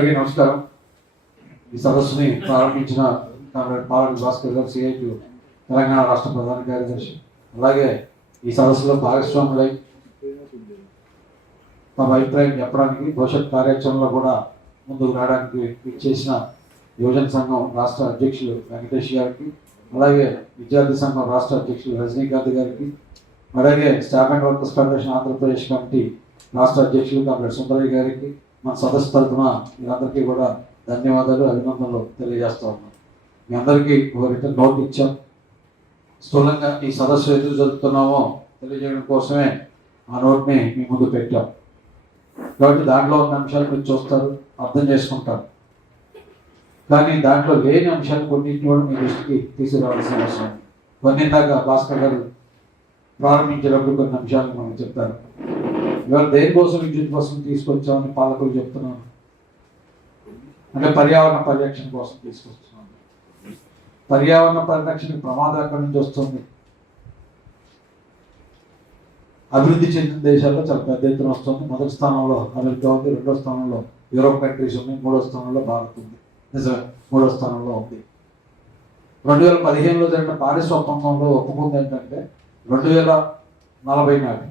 అందరికీ నమస్కారం. ఈ సదస్సుని ప్రారంభించిన కామ్రేడ్ పాలక భాస్కర్ గారు, సిఐటి తెలంగాణ రాష్ట్ర ప్రధాన కార్యదర్శి, అలాగే ఈ సదస్సులో భాగస్వాములై తమ అభిప్రాయం చెప్పడానికి, భవిష్యత్ కార్యాచరణలో కూడా ముందుకు రావడానికి ఇచ్చేసిన యువజన సంఘం రాష్ట్ర అధ్యక్షులు వెంకటేష్ గారికి, అలాగే విద్యార్థి సంఘం రాష్ట్ర అధ్యక్షులు రజనీకాంత్ గారికి, అలాగే staff and workers federation Andhra Pradesh committee రాష్ట్ర అధ్యక్షులు కామ్రేడ్ సుందరయ్య గారికి మన సదస్సు తరఫున మీరందరికీ కూడా ధన్యవాదాలు, అభినందనలు తెలియజేస్తా ఉన్నాం. మీ అందరికీ ఒక రిటర్న్ నోట్ ఇచ్చాం. స్థూలంగా ఈ సదస్సు ఎందుకు జరుపుతున్నామో తెలియజేయడం కోసమే ఆ నోట్ని మీ ముందు పెట్టాం. కాబట్టి దాంట్లో ఉన్న అంశాలు మీరు చూస్తారు, అర్థం చేసుకుంటారు. కానీ దాంట్లో లేని అంశాలు కొన్నింటిని కూడా మీ దృష్టికి తీసుకురావాల్సిన అవసరం. కొన్ని దాకా భాస్కర్ గారు ప్రారంభించేటప్పుడు కొన్ని అంశాలను మనం చెప్తారు. ఇవాళ దేనికోసం విద్యుత్ బస్సును తీసుకొచ్చామని పాలకులు చెప్తున్నాను అంటే పర్యావరణ పరిరక్షణ కోసం తీసుకొస్తున్నాను. పర్యావరణ పరిరక్షణకు ప్రమాదం ఎక్కడి నుంచి వస్తుంది? అభివృద్ధి చెందిన దేశాల్లో చాలా పెద్ద ఎత్తున వస్తుంది. మొదటి స్థానంలో అమెరికా ఉంది, రెండో స్థానంలో యూరోప్ కంట్రీస్ ఉన్నాయి, మూడో స్థానంలో భారత్ ఉంది. నిజమే, మూడో స్థానంలో ఉంది. 2015లో జరిగిన పారిస్ ఒప్పందంలో ఒప్పుకుంది ఏంటంటే 2040 నాటికి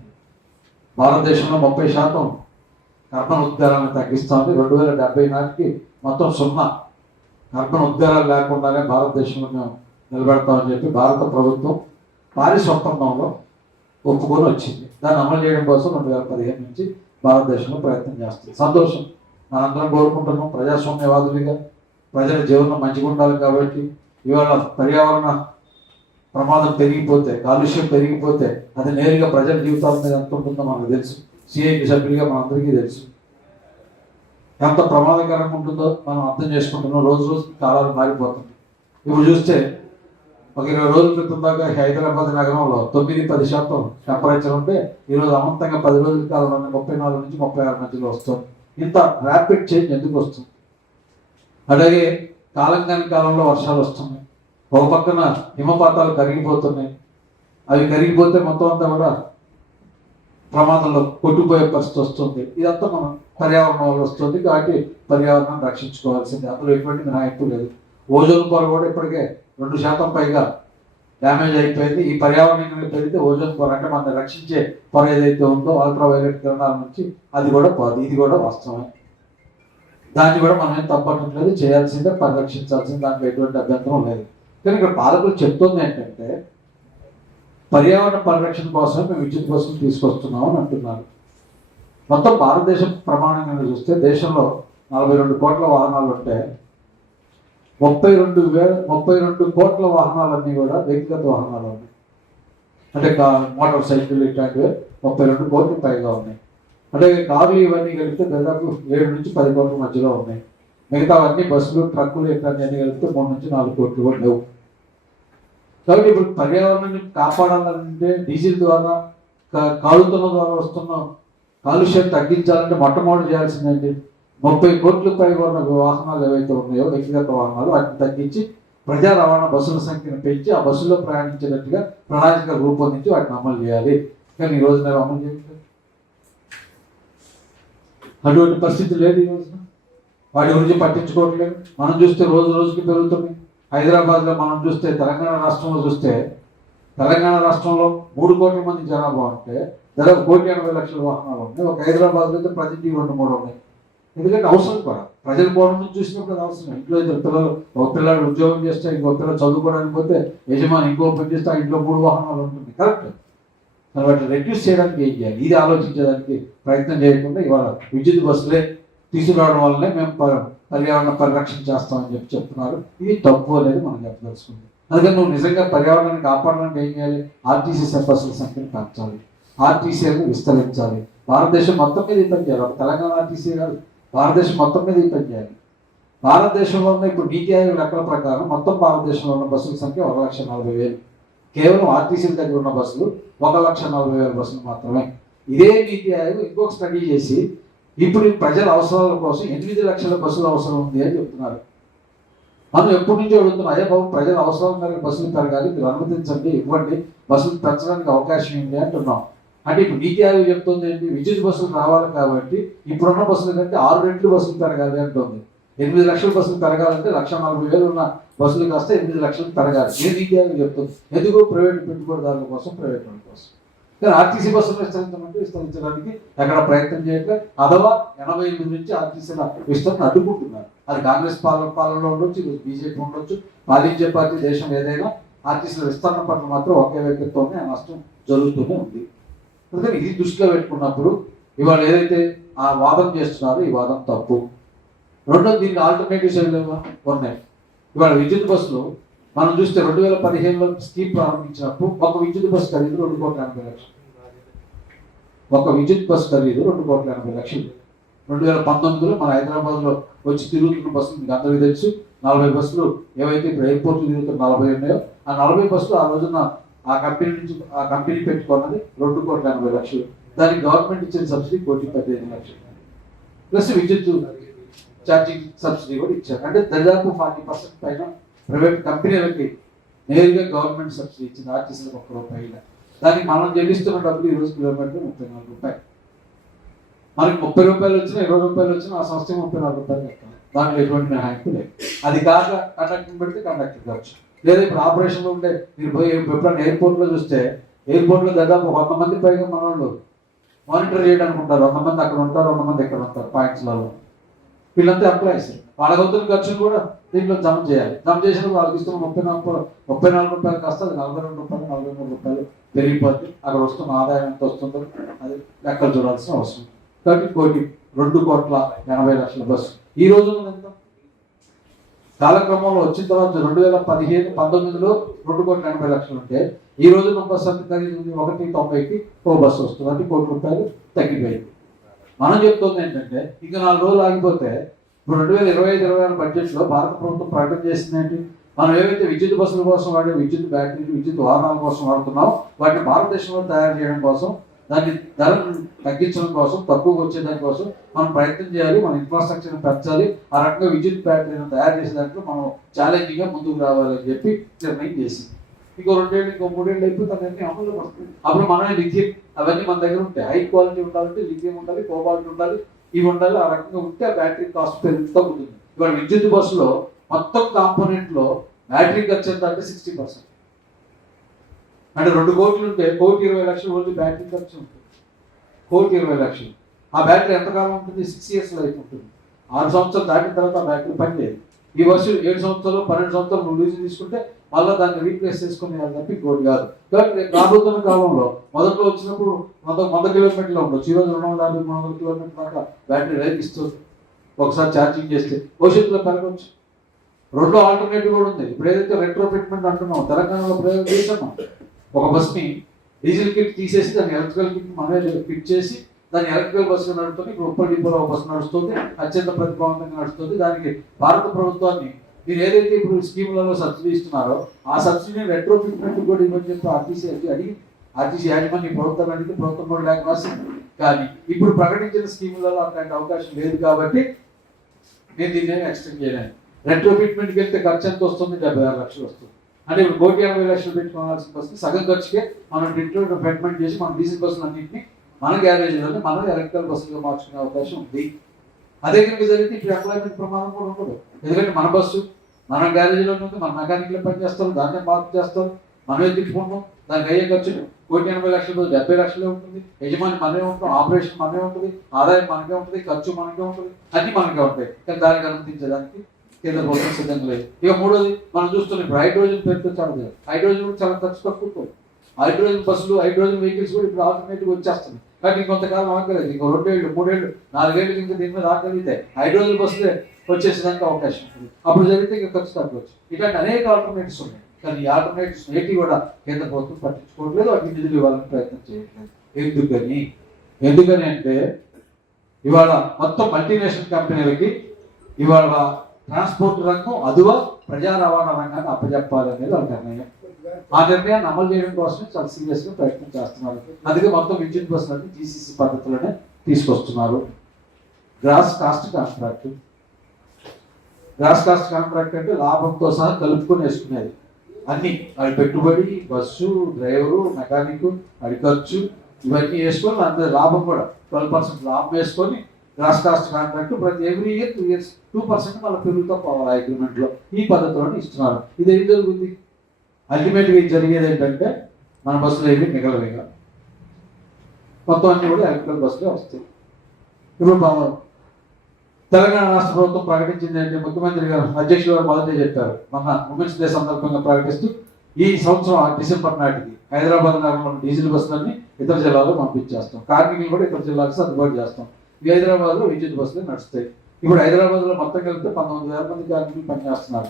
భారతదేశంలో 30% కర్బన ఉద్గారాలను తగ్గిస్తుంది. 2070 నాటికి మొత్తం 0 కర్బన ఉద్గారాలు లేకుండానే భారతదేశంలో మేము నిలబెడతామని చెప్పి భారత ప్రభుత్వం పారిస్ ఒప్పందంలో ఒప్పుకొని వచ్చింది. దాన్ని అమలు చేయడం కోసం 2015 నుంచి భారతదేశంలో ప్రయత్నం చేస్తుంది. సంతోషం, మనందరం కోరుకుంటున్నాం. ప్రజాస్వామ్యవాదులుగా ప్రజల జీవనం మంచిగా ఉండాలి. కాబట్టి ఇవాళ పర్యావరణ ప్రమాదం పెరిగిపోతే, కాలుష్యం పెరిగిపోతే అది నేరుగా ప్రజల జీవితాల మీద ఎంత ఉంటుందో మనకు తెలుసు. సిఐటి సభ్యులుగా మనందరికీ తెలుసు. ఎంత ప్రమాదకరంగా ఉంటుందో మనం అర్థం చేసుకుంటున్నాం. రోజు రోజుకి కాలాలు మారిపోతుంది. ఇప్పుడు చూస్తే ఒక 20 రోజుల క్రితం దాకా హైదరాబాద్ నగరంలో 9-10% టెంపరేచర్ ఉంటే ఈరోజు అమంతంగా 10 రోజుల కాలంలో 34 నుంచి 36 మధ్యలో వస్తుంది. ఇంత ర్యాపిడ్ చేంజ్ ఎందుకు వస్తుంది? అలాగే కాలం కాని కాలంలో వర్షాలు వస్తున్నాయి. ఒక పక్కన హిమపాతాలు కరిగిపోతున్నాయి. అవి కరిగిపోతే మొత్తం అంతా కూడా ప్రమాదంలో కొట్టుకుపోయే పరిస్థితి వస్తుంది. ఇదంతా మనం పర్యావరణం వల్ల వస్తుంది. కాబట్టి పర్యావరణాన్ని రక్షించుకోవాల్సింది, అందులో ఎటువంటి మినహాయింపు లేదు. ఓజోన్ పొర కూడా ఇప్పటికే 2% పైగా డ్యామేజ్ అయిపోయింది. ఈ పర్యావరణం పెరిగితే ఓజోన్ పొర అంటే మనం రక్షించే పొర ఏదైతే ఉందో అల్ట్రావైలెట్ కిరణాల నుంచి అది కూడా పోదు. ఇది కూడా వాస్తవమే. దాన్ని కూడా మనం ఏం తప్పట్లేదు, చేయాల్సిందే, పరిరక్షించాల్సిందే, దాంట్లో ఎటువంటి అభ్యంతరం లేదు. కానీ ఇక్కడ పాలకులు చెప్తుంది ఏంటంటే పర్యావరణ పరిరక్షణ కోసం మేము విద్యుత్ బస్సులు తీసుకొస్తున్నాం అని అంటున్నారు. మొత్తం భారతదేశం ప్రమాణంగా చూస్తే దేశంలో 42 కోట్ల వాహనాలు ఉంటే 32 కోట్ల వాహనాలన్నీ కూడా వ్యక్తిగత వాహనాలు ఉన్నాయి. అంటే మోటార్ సైకిల్ ఇట్లాంటివి 32 కోట్ల పైగా ఉన్నాయి. అంటే కార్లు ఇవన్నీ కలిపితే దాదాపు 7 నుంచి 10 కోట్ల మధ్యలో ఉన్నాయి. మిగతావన్నీ బస్సులు, ట్రక్కులు ఇట్లాంటివన్నీ కలిపితే 3 నుంచి 4 కోట్లు కూడా లేవు. కాబట్టి ఇప్పుడు పర్యావరణాన్ని కాపాడాలంటే డీజిల్ ద్వారా, కాలుతున్న ద్వారా వస్తున్న కాలుష్యాన్ని తగ్గించాలంటే మొట్టమొదటి చేయాల్సిందండి 30 కోట్ల పైగా ఉన్న వాహనాలు ఏవైతే ఉన్నాయో వ్యక్తిగత వాహనాలు వాటిని తగ్గించి ప్రజా రవాణా బస్సుల సంఖ్యను పెంచి ఆ బస్సులో ప్రయాణించేటట్టుగా ప్రణాళిక రూపొందించి వాటిని అమలు చేయాలి. కానీ ఈ రోజున అమలు చేయట్లేదు. అటువంటి పరిస్థితి లేదు ఈ రోజున. వాటి గురించి పట్టించుకోవట్లేదు. మనం చూస్తే రోజు రోజుకి పెరుగుతుంది. హైదరాబాద్లో మనం చూస్తే, తెలంగాణ రాష్ట్రంలో చూస్తే, తెలంగాణ రాష్ట్రంలో 3 కోట్ల మంది జనాభా ఉంటే దాదాపు 1,80,00,000 వాహనాలు ఉన్నాయి. ఒక హైదరాబాద్లో అయితే ప్రతి 2-3 ఉన్నాయి. ఎందుకంటే అవసరం కూడా ప్రజలు పోవడం నుంచి చూసినప్పుడు అది అవసరం. ఇంట్లో 2 పిల్లలు, ఒక పిల్లలు ఉద్యోగం చేస్తే ఇంకో పిల్లలు చదువుకోవడానికి పోతే యజమాని ఇంకో పని చేస్తే ఆ ఇంట్లో 3 వాహనాలు ఉంటుంది. కరెక్ట్. వాటిని రెడ్యూస్ చేయడానికి ఏం చేయాలి, ఇది ఆలోచించడానికి ప్రయత్నం చేయకుండా ఇవాళ విద్యుత్ బస్సులే తీసుకురావడం వల్లనే మేము పర్యావరణ పరిరక్షణ చేస్తామని చెప్తున్నారు. ఇది తప్పు అనేది మనం చెప్పదలుచుకుంది. అందుకని నువ్వు నిజంగా పర్యావరణాన్ని కాపాడాలంటే ఏం చేయాలి? ఆర్టీసీ బస్సుల సంఖ్యను పెంచాలి, ఆర్టీసీలను విస్తరించాలి. భారతదేశం మొత్తం మీద ఈ పని చేయాలి. తెలంగాణ ఆర్టీసీ కాదు, భారతదేశం మొత్తం మీద ఈ పని చేయాలి. భారతదేశంలో ఉన్న ఇప్పుడు నీతి ఆయోగ్ లెక్కల ప్రకారం మొత్తం భారతదేశంలో ఉన్న బస్సుల సంఖ్య 1,40,000. కేవలం ఆర్టీసీల దగ్గర ఉన్న బస్సులు 1,40,000 బస్సులు మాత్రమే. ఇదే నీతి ఆయోగ్ ఇంకొక స్టడీ చేసి ఇప్పుడు ప్రజల అవసరాల కోసం 8 లక్షల బస్సులు అవసరం ఉంది అని చెప్తున్నారు. మనం ఎప్పటి నుంచో అడుగుతున్నాం, అయ్యే బాబు ప్రజల అవసరం కలిగిన బస్సులు పెరగాలి, మీరు అనుమతించండి, ఇవ్వండి, బస్సులు పెంచడానికి అవకాశం ఉంది అంటున్నాం. అంటే ఇప్పుడు నీతి ఆయోగ్ చెప్తుంది ఏంటి, విద్యుత్ బస్సులు రావాలి కాబట్టి ఇప్పుడున్న బస్సుల కంటే 6 రెట్లు బస్సులు పెరగాలి అంటుంది. 8 లక్షల బస్సులు పెరగాలంటే 1,40,000 ఉన్న బస్సులు కాస్త 8 లక్షలు పెరగాలి. ఏ నీతి ఆయోగ్ చెప్తుంది? ఎందుకు? ప్రైవేట్ పెట్టుబడిదారుల కోసం, ప్రైవేట్ వాళ్ళ కోసం. కానీ ఆర్టీసీ బస్సులు విస్తరించడానికి ఎక్కడ ప్రయత్నం చేయట్లేదు. అథవా 88 నుంచి ఆర్టీసీల విస్తరణ అడ్డుకుంటున్నారు. అది కాంగ్రెస్ పాలనలో ఉండొచ్చు, ఈరోజు బీజేపీ ఉండొచ్చు, పాలించే పార్టీ దేశం ఏదైనా ఆర్టీసీల విస్తరణ పట్ల మాత్రం ఒకే వ్యక్తితోనే ఆ నష్టం జరుగుతూనే ఉంది. అందుకని ఇది దృష్టిలో పెట్టుకున్నప్పుడు ఇవాళ ఏదైతే ఆ వాదన చేస్తున్నారో ఈ వాదన తప్పు. రెండోది, దీనికి ఆల్టర్నేటివ్స్ ఉన్నాయి. ఇవాళ విద్యుత్ బస్సులు మనం చూస్తే 2015లో స్కీమ్ ప్రారంభించినప్పుడు ఒక విద్యుత్ బస్సు ఖరీదు 2,80,00,000. ఒక విద్యుత్ బస్సు ఖరీదు 2,80,00,000. 2019లో మన హైదరాబాద్లో వచ్చి తిరుగుతున్న బస్సులు మీకు అందరికీ తెలుసు. 40 బస్సులు ఏవైతే ఇప్పుడు ఎయిర్పోర్ట్ తిరుగుతున్న 40 ఉన్నాయో ఆ 40 బస్సులు ఆ రోజున ఆ కంపెనీ పెట్టుకున్నది 2,80,00,000. దానికి గవర్నమెంట్ ఇచ్చిన సబ్సిడీ 1,15,00,000 ప్లస్ విద్యుత్ ఛార్జింగ్ సబ్సిడీ కూడా ఇచ్చారు. అంటే దాదాపు 40% పైన ప్రైవేట్ కంపెనీలకి నేరుగా గవర్నమెంట్ సబ్సిడీ ఇచ్చింది. ఆర్టీసీలకు ₹1. దానికి మనం చెల్లిస్తున్న డబ్బులు ఈరోజు కిలోమీటర్ ₹34. మనకి ₹30 వచ్చినా ₹20 వచ్చినా ఆ సంస్థ ₹34 కట్టాలి. దాంట్లో ఎటువంటి మినహాయింపు లేదు. అది కాక కండక్టర్ పెడితే కండక్టర్ ఖర్చు. లేదా ఇప్పుడు ఆపరేషన్లో ఉండే మీరు పోయి ఎప్పుడైనా ఎయిర్పోర్ట్లో చూస్తే ఎయిర్పోర్ట్లో దాదాపు 100 మంది పైగా మన వాళ్ళు మానిటర్ చేయడానికి ఉంటారు. 100 మంది అక్కడ ఉంటారు, 100 మంది ఇక్కడ ఉంటారు పాయింట్స్లలో. వీళ్ళంతా ఎంప్లాయీస్. వాళ్ళ అవుతున్న ఖర్చులు కూడా దీంట్లో జమ చేయాలి. జమ చేసినప్పుడు వాళ్ళకి ఇస్తున్న ₹34 కాస్త అది ₹42, ₹43 పెరిగిపోతుంది. అక్కడ వస్తున్న ఆదాయం ఎంత వస్తుందో అది లెక్కలు చూడాల్సిన అవసరం. కాబట్టి ₹2,80,00,000 బస్సు ఈ రోజు ఎంత కాలక్రమంలో వచ్చిన తర్వాత 2015-19లో ₹2,80,00,000 ఉంటే ఈ రోజు బస్సు అంత ఖరీదు ఉంది. ₹1.90కి ఓ బస్సు వస్తుంది. అంటే ₹1,00,00,000 తగ్గిపోయింది. మనం చెప్తుంది ఏంటంటే ఇంకా 4 రోజులు ఆగిపోతే ఇప్పుడు 2025-26 బడ్జెట్లో భారత ప్రభుత్వం ప్రకటన చేసింది ఏంటి, మనం ఏవైతే విద్యుత్ బస్సుల కోసం వాడే విద్యుత్ బ్యాటరీలు, విద్యుత్ వాహనాల కోసం వాడుతున్నాం వాటిని భారతదేశంలో తయారు చేయడం కోసం, దాన్ని ధరను తగ్గించడం కోసం, తక్కువగా వచ్చేదాని కోసం మనం ప్రయత్నం చేయాలి. మన ఇన్ఫ్రాస్ట్రక్చర్ని పెంచాలి. ఆ రకంగా విద్యుత్ బ్యాటరీలను తయారు చేసే దాంట్లో మనం ఛాలెంజింగ్గా ముందుకు రావాలని చెప్పి నిర్ణయం చేసింది. ఇంకో 2 ఏళ్ళు ఇంకో 3 ఏళ్ళు అయిపోతే అవన్నీ అమలు పడుతుంది. అప్పుడు మనమే లిథియం అవన్నీ మన దగ్గర ఉంటాయి. హై క్వాలిటీ ఉండాలంటే లిథియం ఉండాలి, కోబాల్ట్ ఉండాలి, ఇవి ఉండాలి. ఆ రకంగా ఉంటే ఆ బ్యాటరీ కాస్ట్ పెరుగుతూ ఉంటుంది. ఇవాళ విద్యుత్ బస్సులో మొత్తం కాంపోనెంట్లో బ్యాటరీ ఖర్చు ఎంత అంటే 60%. అంటే 2 కోట్లు ఉంటే 1,20,00,000 ఓన్లీ బ్యాటరీ ఖర్చు ఉంటుంది. 1,20,00,000. ఆ బ్యాటరీ ఎంతకాలం ఉంటుంది? 6 ఇయర్స్ లైఫ్ ఉంటుంది. 6 సంవత్సరాలు దాటిన తర్వాత ఆ బ్యాటరీ పనిలేదు. ఈ బస్సు 7 సంవత్సరాలు 12 సంవత్సరాలు నువ్వు లీజు తీసుకుంటే మళ్ళీ దాన్ని రీప్లేస్ చేసుకుని తప్ప ఇంకోటి కాదు. కాబట్టి రాబోతున్న కాలంలో మొదట్లో వచ్చినప్పుడు 100 కిలోమీటర్లు ఉండొచ్చు. ఈరోజు 250-300 కిలోమీటర్ల దాకా బ్యాటరీ లైఫ్ ఇస్తుంది. ఒకసారి ఛార్జింగ్ చేస్తే భవిష్యత్తులో పెరగవచ్చు. రెండో ఆల్టర్నేటివ్ కూడా ఉంది. ఇప్పుడు ఏదైతే రెట్రోఫిట్మెంట్ అంటున్నాం తెలంగాణలో ప్రయోగం చేసాము. ఒక బస్ని డీజిల్ కిట్ తీసేసి దాన్ని ఎలక్ట్రికల్ కిట్ మనమే ఫిట్ చేసి దాన్ని ఎలక్ట్రికల్ బస్సుగా నడుస్తుంది. ఇప్పుడు ఉప్పల్ డిపోలో బస్సు నడుస్తుంది, అత్యంత ప్రతిభావంతంగా నడుస్తుంది. దానికి భారత ప్రభుత్వాన్ని మీరు ఏదైతే ఇప్పుడు స్కీములలో సబ్సిడీ ఇస్తున్నారో ఆ సబ్సిడీని రెట్రోఫిట్మెంట్ కూడా ఇవ్వని చెప్పి ఆర్టీసీ యాజమాన్య ప్రభుత్వం అడిగితే ప్రభుత్వం కూడా లేక రాసింది. కానీ ఇప్పుడు ప్రకటించిన స్కీములలో అట్లాంటి అవకాశం లేదు కాబట్టి నేను దీన్ని ఎక్స్టెండ్ చేయలేను. రెట్రోఫిట్మెంట్కి వెళ్తే ఖర్చు ఎంత వస్తుంది? 76 లక్షలు వస్తుంది. అంటే ఇప్పుడు 1,80,00,000 పెట్టుకోవాల్సిన బస్సు సగం ఖర్చుకే మనం రెట్రోఫిట్మెంట్ చేసి మన డీజిల్ బస్సులు అన్నింటినీ మన గ్యారేజీలోనే మనం ఎలక్ట్రికల్ బస్సులుగా మార్చుకునే అవకాశం ఉంది. అదే కనుక జరిగితే ఇప్పుడు ఎంప్లాయ్మెంట్ ప్రమాదం కూడా ఉండదు. ఎందుకంటే మన బస్సు మన గ్యారేజీలోనే ఉంది, మన మెకానిక్లో పనిచేస్తారు, దాన్నే మార్పు చేస్తారు, మనమే తిప్పుకుంటాం. దానికి అయ్యే ఖర్చు 1,80,00,000 70 లక్షలే ఉంటుంది. యజమాని మనమే ఉంటాం, ఆపరేషన్ మనమే ఉంటుంది, ఆదాయం మనకే ఉంటుంది, ఖర్చు మనకే ఉంటుంది, అన్ని మనకే ఉంటాయి. కానీ దానికి అనుమతించడానికి కేంద్ర ప్రభుత్వం సిద్ధంగా లేదు. ఇక మూడోది మనం చూస్తున్నాం ఇప్పుడు హైడ్రోజన్ పేరుతో చాలా హైడ్రోజన్ కూడా చాలా ఖర్చు తక్కువ. హైడ్రోజన్ బస్సులు, హైడ్రోజన్ వెహికల్స్ కూడా ఇప్పుడు ఆల్టర్నేటివ్ వచ్చేస్తున్నాయి. కానీ ఇంకొంతకాలం ఆగలేదు. ఇంకో 2 ఏళ్ళు 3 ఏళ్ళు 4 ఏళ్ళు ఇంకా దీని మీద ఆగలిగితే హైడ్రోజన్ బస్సులే వచ్చేసేదానికి అవకాశం ఉంటుంది. అప్పుడు జరిగితే ఇంకా ఖర్చు తగ్గవచ్చు. ఇట్లాంటి అనేక ఆల్టర్నేటివ్స్ ఉన్నాయి. కానీ ఈ ఆల్టర్నేటివ్స్ ఏటి కూడా కేంద్ర ప్రభుత్వం పట్టించుకోవట్లేదు, వాటికి నిధులు ఇవ్వాలని ప్రయత్నం చేయట్లేదు. ఎందుకని అంటే ఇవాళ మొత్తం మల్టీనేషనల్ కంపెనీలకి ఇవాళ ట్రాన్స్పోర్ట్ రంగం అదువా ప్రజా రవాణా రంగాన్ని అప్పచెప్పాలి అనేది ఒక నిర్ణయం. ఆ నిర్ణయాన్ని అమలు చేయడం కోసమే చాలా సీరియస్గా ప్రయత్నం చేస్తున్నారు. అందుకే మొత్తం విద్యుత్ బస్సులన్నీ జీసీసీ పద్ధతిలోనే తీసుకొస్తున్నారు. గ్రాస్ కాస్ట్ కాంట్రాక్ట్ అంటే లాభంతో సహా కలుపుకొని వేసుకునేది అన్ని. అది పెట్టుబడి, బస్సు, డ్రైవరు, మెకానిక్, అది ఖర్చు, ఇవన్నీ వేసుకొని అంత లాభం కూడా 12% లాభం వేసుకొని గ్రాస్ కాస్ట్ కాంట్రాక్ట్ ప్రతి ఎవ్రీ ఇయర్ 2 years 2% మళ్ళీ పెరుగుతూ పోవాలి అగ్రిమెంట్లో. ఈ పద్ధతిలోనే ఇస్తున్నారు. ఇది ఏం జరుగుతుంది? అల్టిమేట్గా ఇది జరిగేది ఏంటంటే మన బస్సులు ఏవి మిగలవేగా, మొత్తం అన్నీ కూడా ఎలక్ట్రికల్ బస్సులే వస్తాయి. ఇప్పుడు తెలంగాణ రాష్ట్ర ప్రభుత్వం ప్రకటించింది ఏంటి? ముఖ్యమంత్రి గారు అధ్యక్షులు గారు మొదటే చెప్పారు, మన ఉమెన్స్ డే సందర్భంగా ప్రకటిస్తూ ఈ సంవత్సరం డిసెంబర్ నాటికి హైదరాబాద్ నగరంలో డీజిల్ బస్సులన్నీ ఇతర జిల్లాలో పంపించేస్తాం, కార్మికులు కూడా ఇతర జిల్లాలకు సర్దుబాటు చేస్తాం. ఈ హైదరాబాద్లో విద్యుత్ బస్సులు నడుస్తాయి. ఇప్పుడు హైదరాబాద్లో మొత్తం కలిపితే 19,000 మంది కార్మికులు పనిచేస్తున్నారు.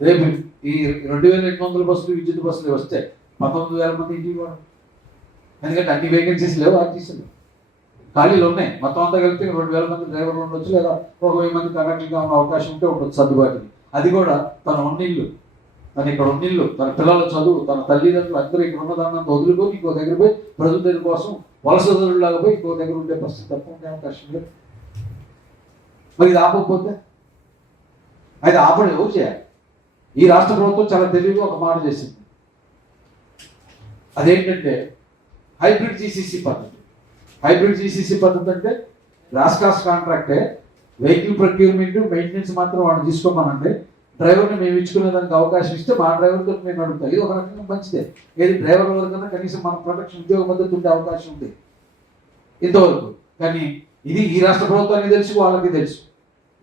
రేపు ఈ 2,800 బస్సులు విద్యుత్ బస్సులు వస్తే 19,000 మంది ఇంటికి కూడా, ఎందుకంటే అన్ని వేకెన్సీస్ లేవు, ఆర్టీసీలు ఖాళీలు ఉన్నాయి. మొత్తం అంతా కలిపి 2,000 మంది డ్రైవర్లు ఉండొచ్చు, లేదా 1,000 మంది కండక్టర్గా ఉన్న అవకాశం ఉంటే ఉండొచ్చు సర్దుబాటుకి. అది కూడా తన ఉన్నిల్లు, తను ఇక్కడ ఉన్నిల్లు, తన పిల్లల చదువు, తన తల్లిదండ్రులు అందరూ ఇక్కడ ఉన్నదాన్ని వదులుకొని ఇంకో దగ్గర పోయి ప్రభుత్వం కోసం వలసదారులాగా పోయి ఇంకో దగ్గర ఉండే పరిస్థితి తప్ప ఉండే అవకాశం లేదు. మరి ఇది ఆపకపోతే అది ఆపడం ఎవరు చేయాలి? ఈ రాష్ట్ర ప్రభుత్వం చాలా తెలివిగా ఒక మాట చేసింది. అదేంటంటే హైబ్రిడ్ జీసీసీ పద్ధతి. హైబ్రిడ్ జీసీసీ పద్ధతి అంటే గ్రాస్ కాస్ట్ కాంట్రాక్టే, వెహికల్ ప్రొక్యూర్మెంట్ మెయింటెనెన్స్ మాత్రం వాళ్ళు తీసుకోమనండి, డ్రైవర్ని మేము ఇచ్చుకునే దానికి అవకాశం ఇస్తే మా డ్రైవర్తో మేము నడుపుతాం. ఇది ఒక రకంగా మంచిదే. ఏది డ్రైవర్ వరకన్నా కనీసం మన ప్రొటెక్షన్ ఉద్యోగ పద్ధతి ఉండే అవకాశం ఉంది ఇంతవరకు. కానీ ఇది ఈ రాష్ట్ర ప్రభుత్వానికి తెలుసు, వాళ్ళకి తెలుసు,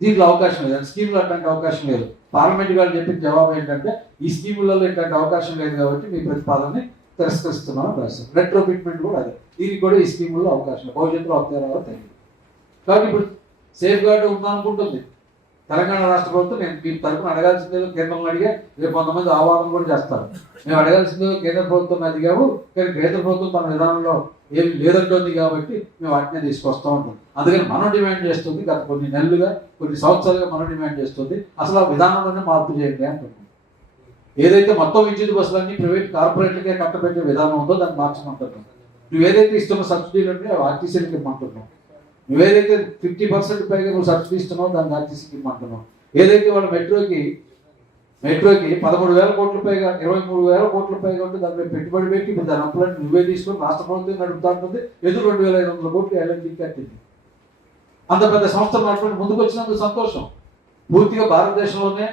దీంట్లో అవకాశం లేదు. స్కీమ్లో అట్లాంటి అవకాశం లేదు. పార్లమెంట్ గారు చెప్పిన జవాబు ఏంటంటే ఈ స్కీములలో ఇట్లాంటి అవకాశం లేదు కాబట్టి మీ ప్రతిపాదనని తిరస్కరిస్తున్నామని రాస్తారు. రెట్రోఫిట్మెంట్ కూడా అదే, దీనికి కూడా ఈ స్కీముల్లో అవకాశం భవిష్యత్తులో అవుతారో తెలియదు. కాబట్టి ఇప్పుడు సేఫ్ గార్డ్ ఉందనుకుంటుంది తెలంగాణ రాష్ట్ర ప్రభుత్వం. నేను మీ తరఫున అడగాల్సిందేదో కేంద్రంలో అడిగా, రేపు కొంతమంది ఆవాదం కూడా చేస్తారు. మేము అడగాల్సిందేదో కేంద్ర ప్రభుత్వం అడిగాము, కానీ కేంద్ర ప్రభుత్వం తన విధానంలో ఏమి లేదంటుంది కాబట్టి మేము వాటినే తీసుకొస్తూ ఉంటాం. అందుకని మనం డిమాండ్ చేస్తుంది, గత కొన్ని నెలలుగా కొన్ని సంవత్సరాలుగా మనం డిమాండ్ చేస్తుంది, అసలు ఆ విధానంలోనే మార్పు చేయండి అంటున్నాం. ఏదైతే మొత్తం విద్యుత్ బస్సులన్నీ ప్రైవేట్ కార్పొరేట్లకే కట్టబెట్టే విధానం ఉందో దాన్ని మార్చమంటున్నాం. నువ్వు ఏదైతే ఇస్తున్న సబ్సిడీలు అంటే ఆర్టీసీలకి ఇమ్మంటున్నావు. నువ్వేదైతే 50% పైగా నువ్వు సబ్సిడీ ఇస్తున్నావు దాన్ని ఆర్టీసీకి ఇమ్మంటున్నావు. ఏదైతే వాళ్ళ మెట్రోకి 13,000 కోట్ల పైగా 23,000 కోట్ల పైగా ఉంటే దానిపై పెట్టుబడి పెట్టి ఇప్పుడు దాని అప్పులన్నీ నువ్వే తీసుకొని రాష్ట్ర ప్రభుత్వం నడుపుతా ఉంటుంది. ఎదురు 2,500 కోట్లు ఎల్ఎన్జీకి కట్టింది. అంత పెద్ద సంస్థలు నడుపుకుంటే ముందుకు వచ్చినందుకు సంతోషం. పూర్తిగా భారతదేశంలోనే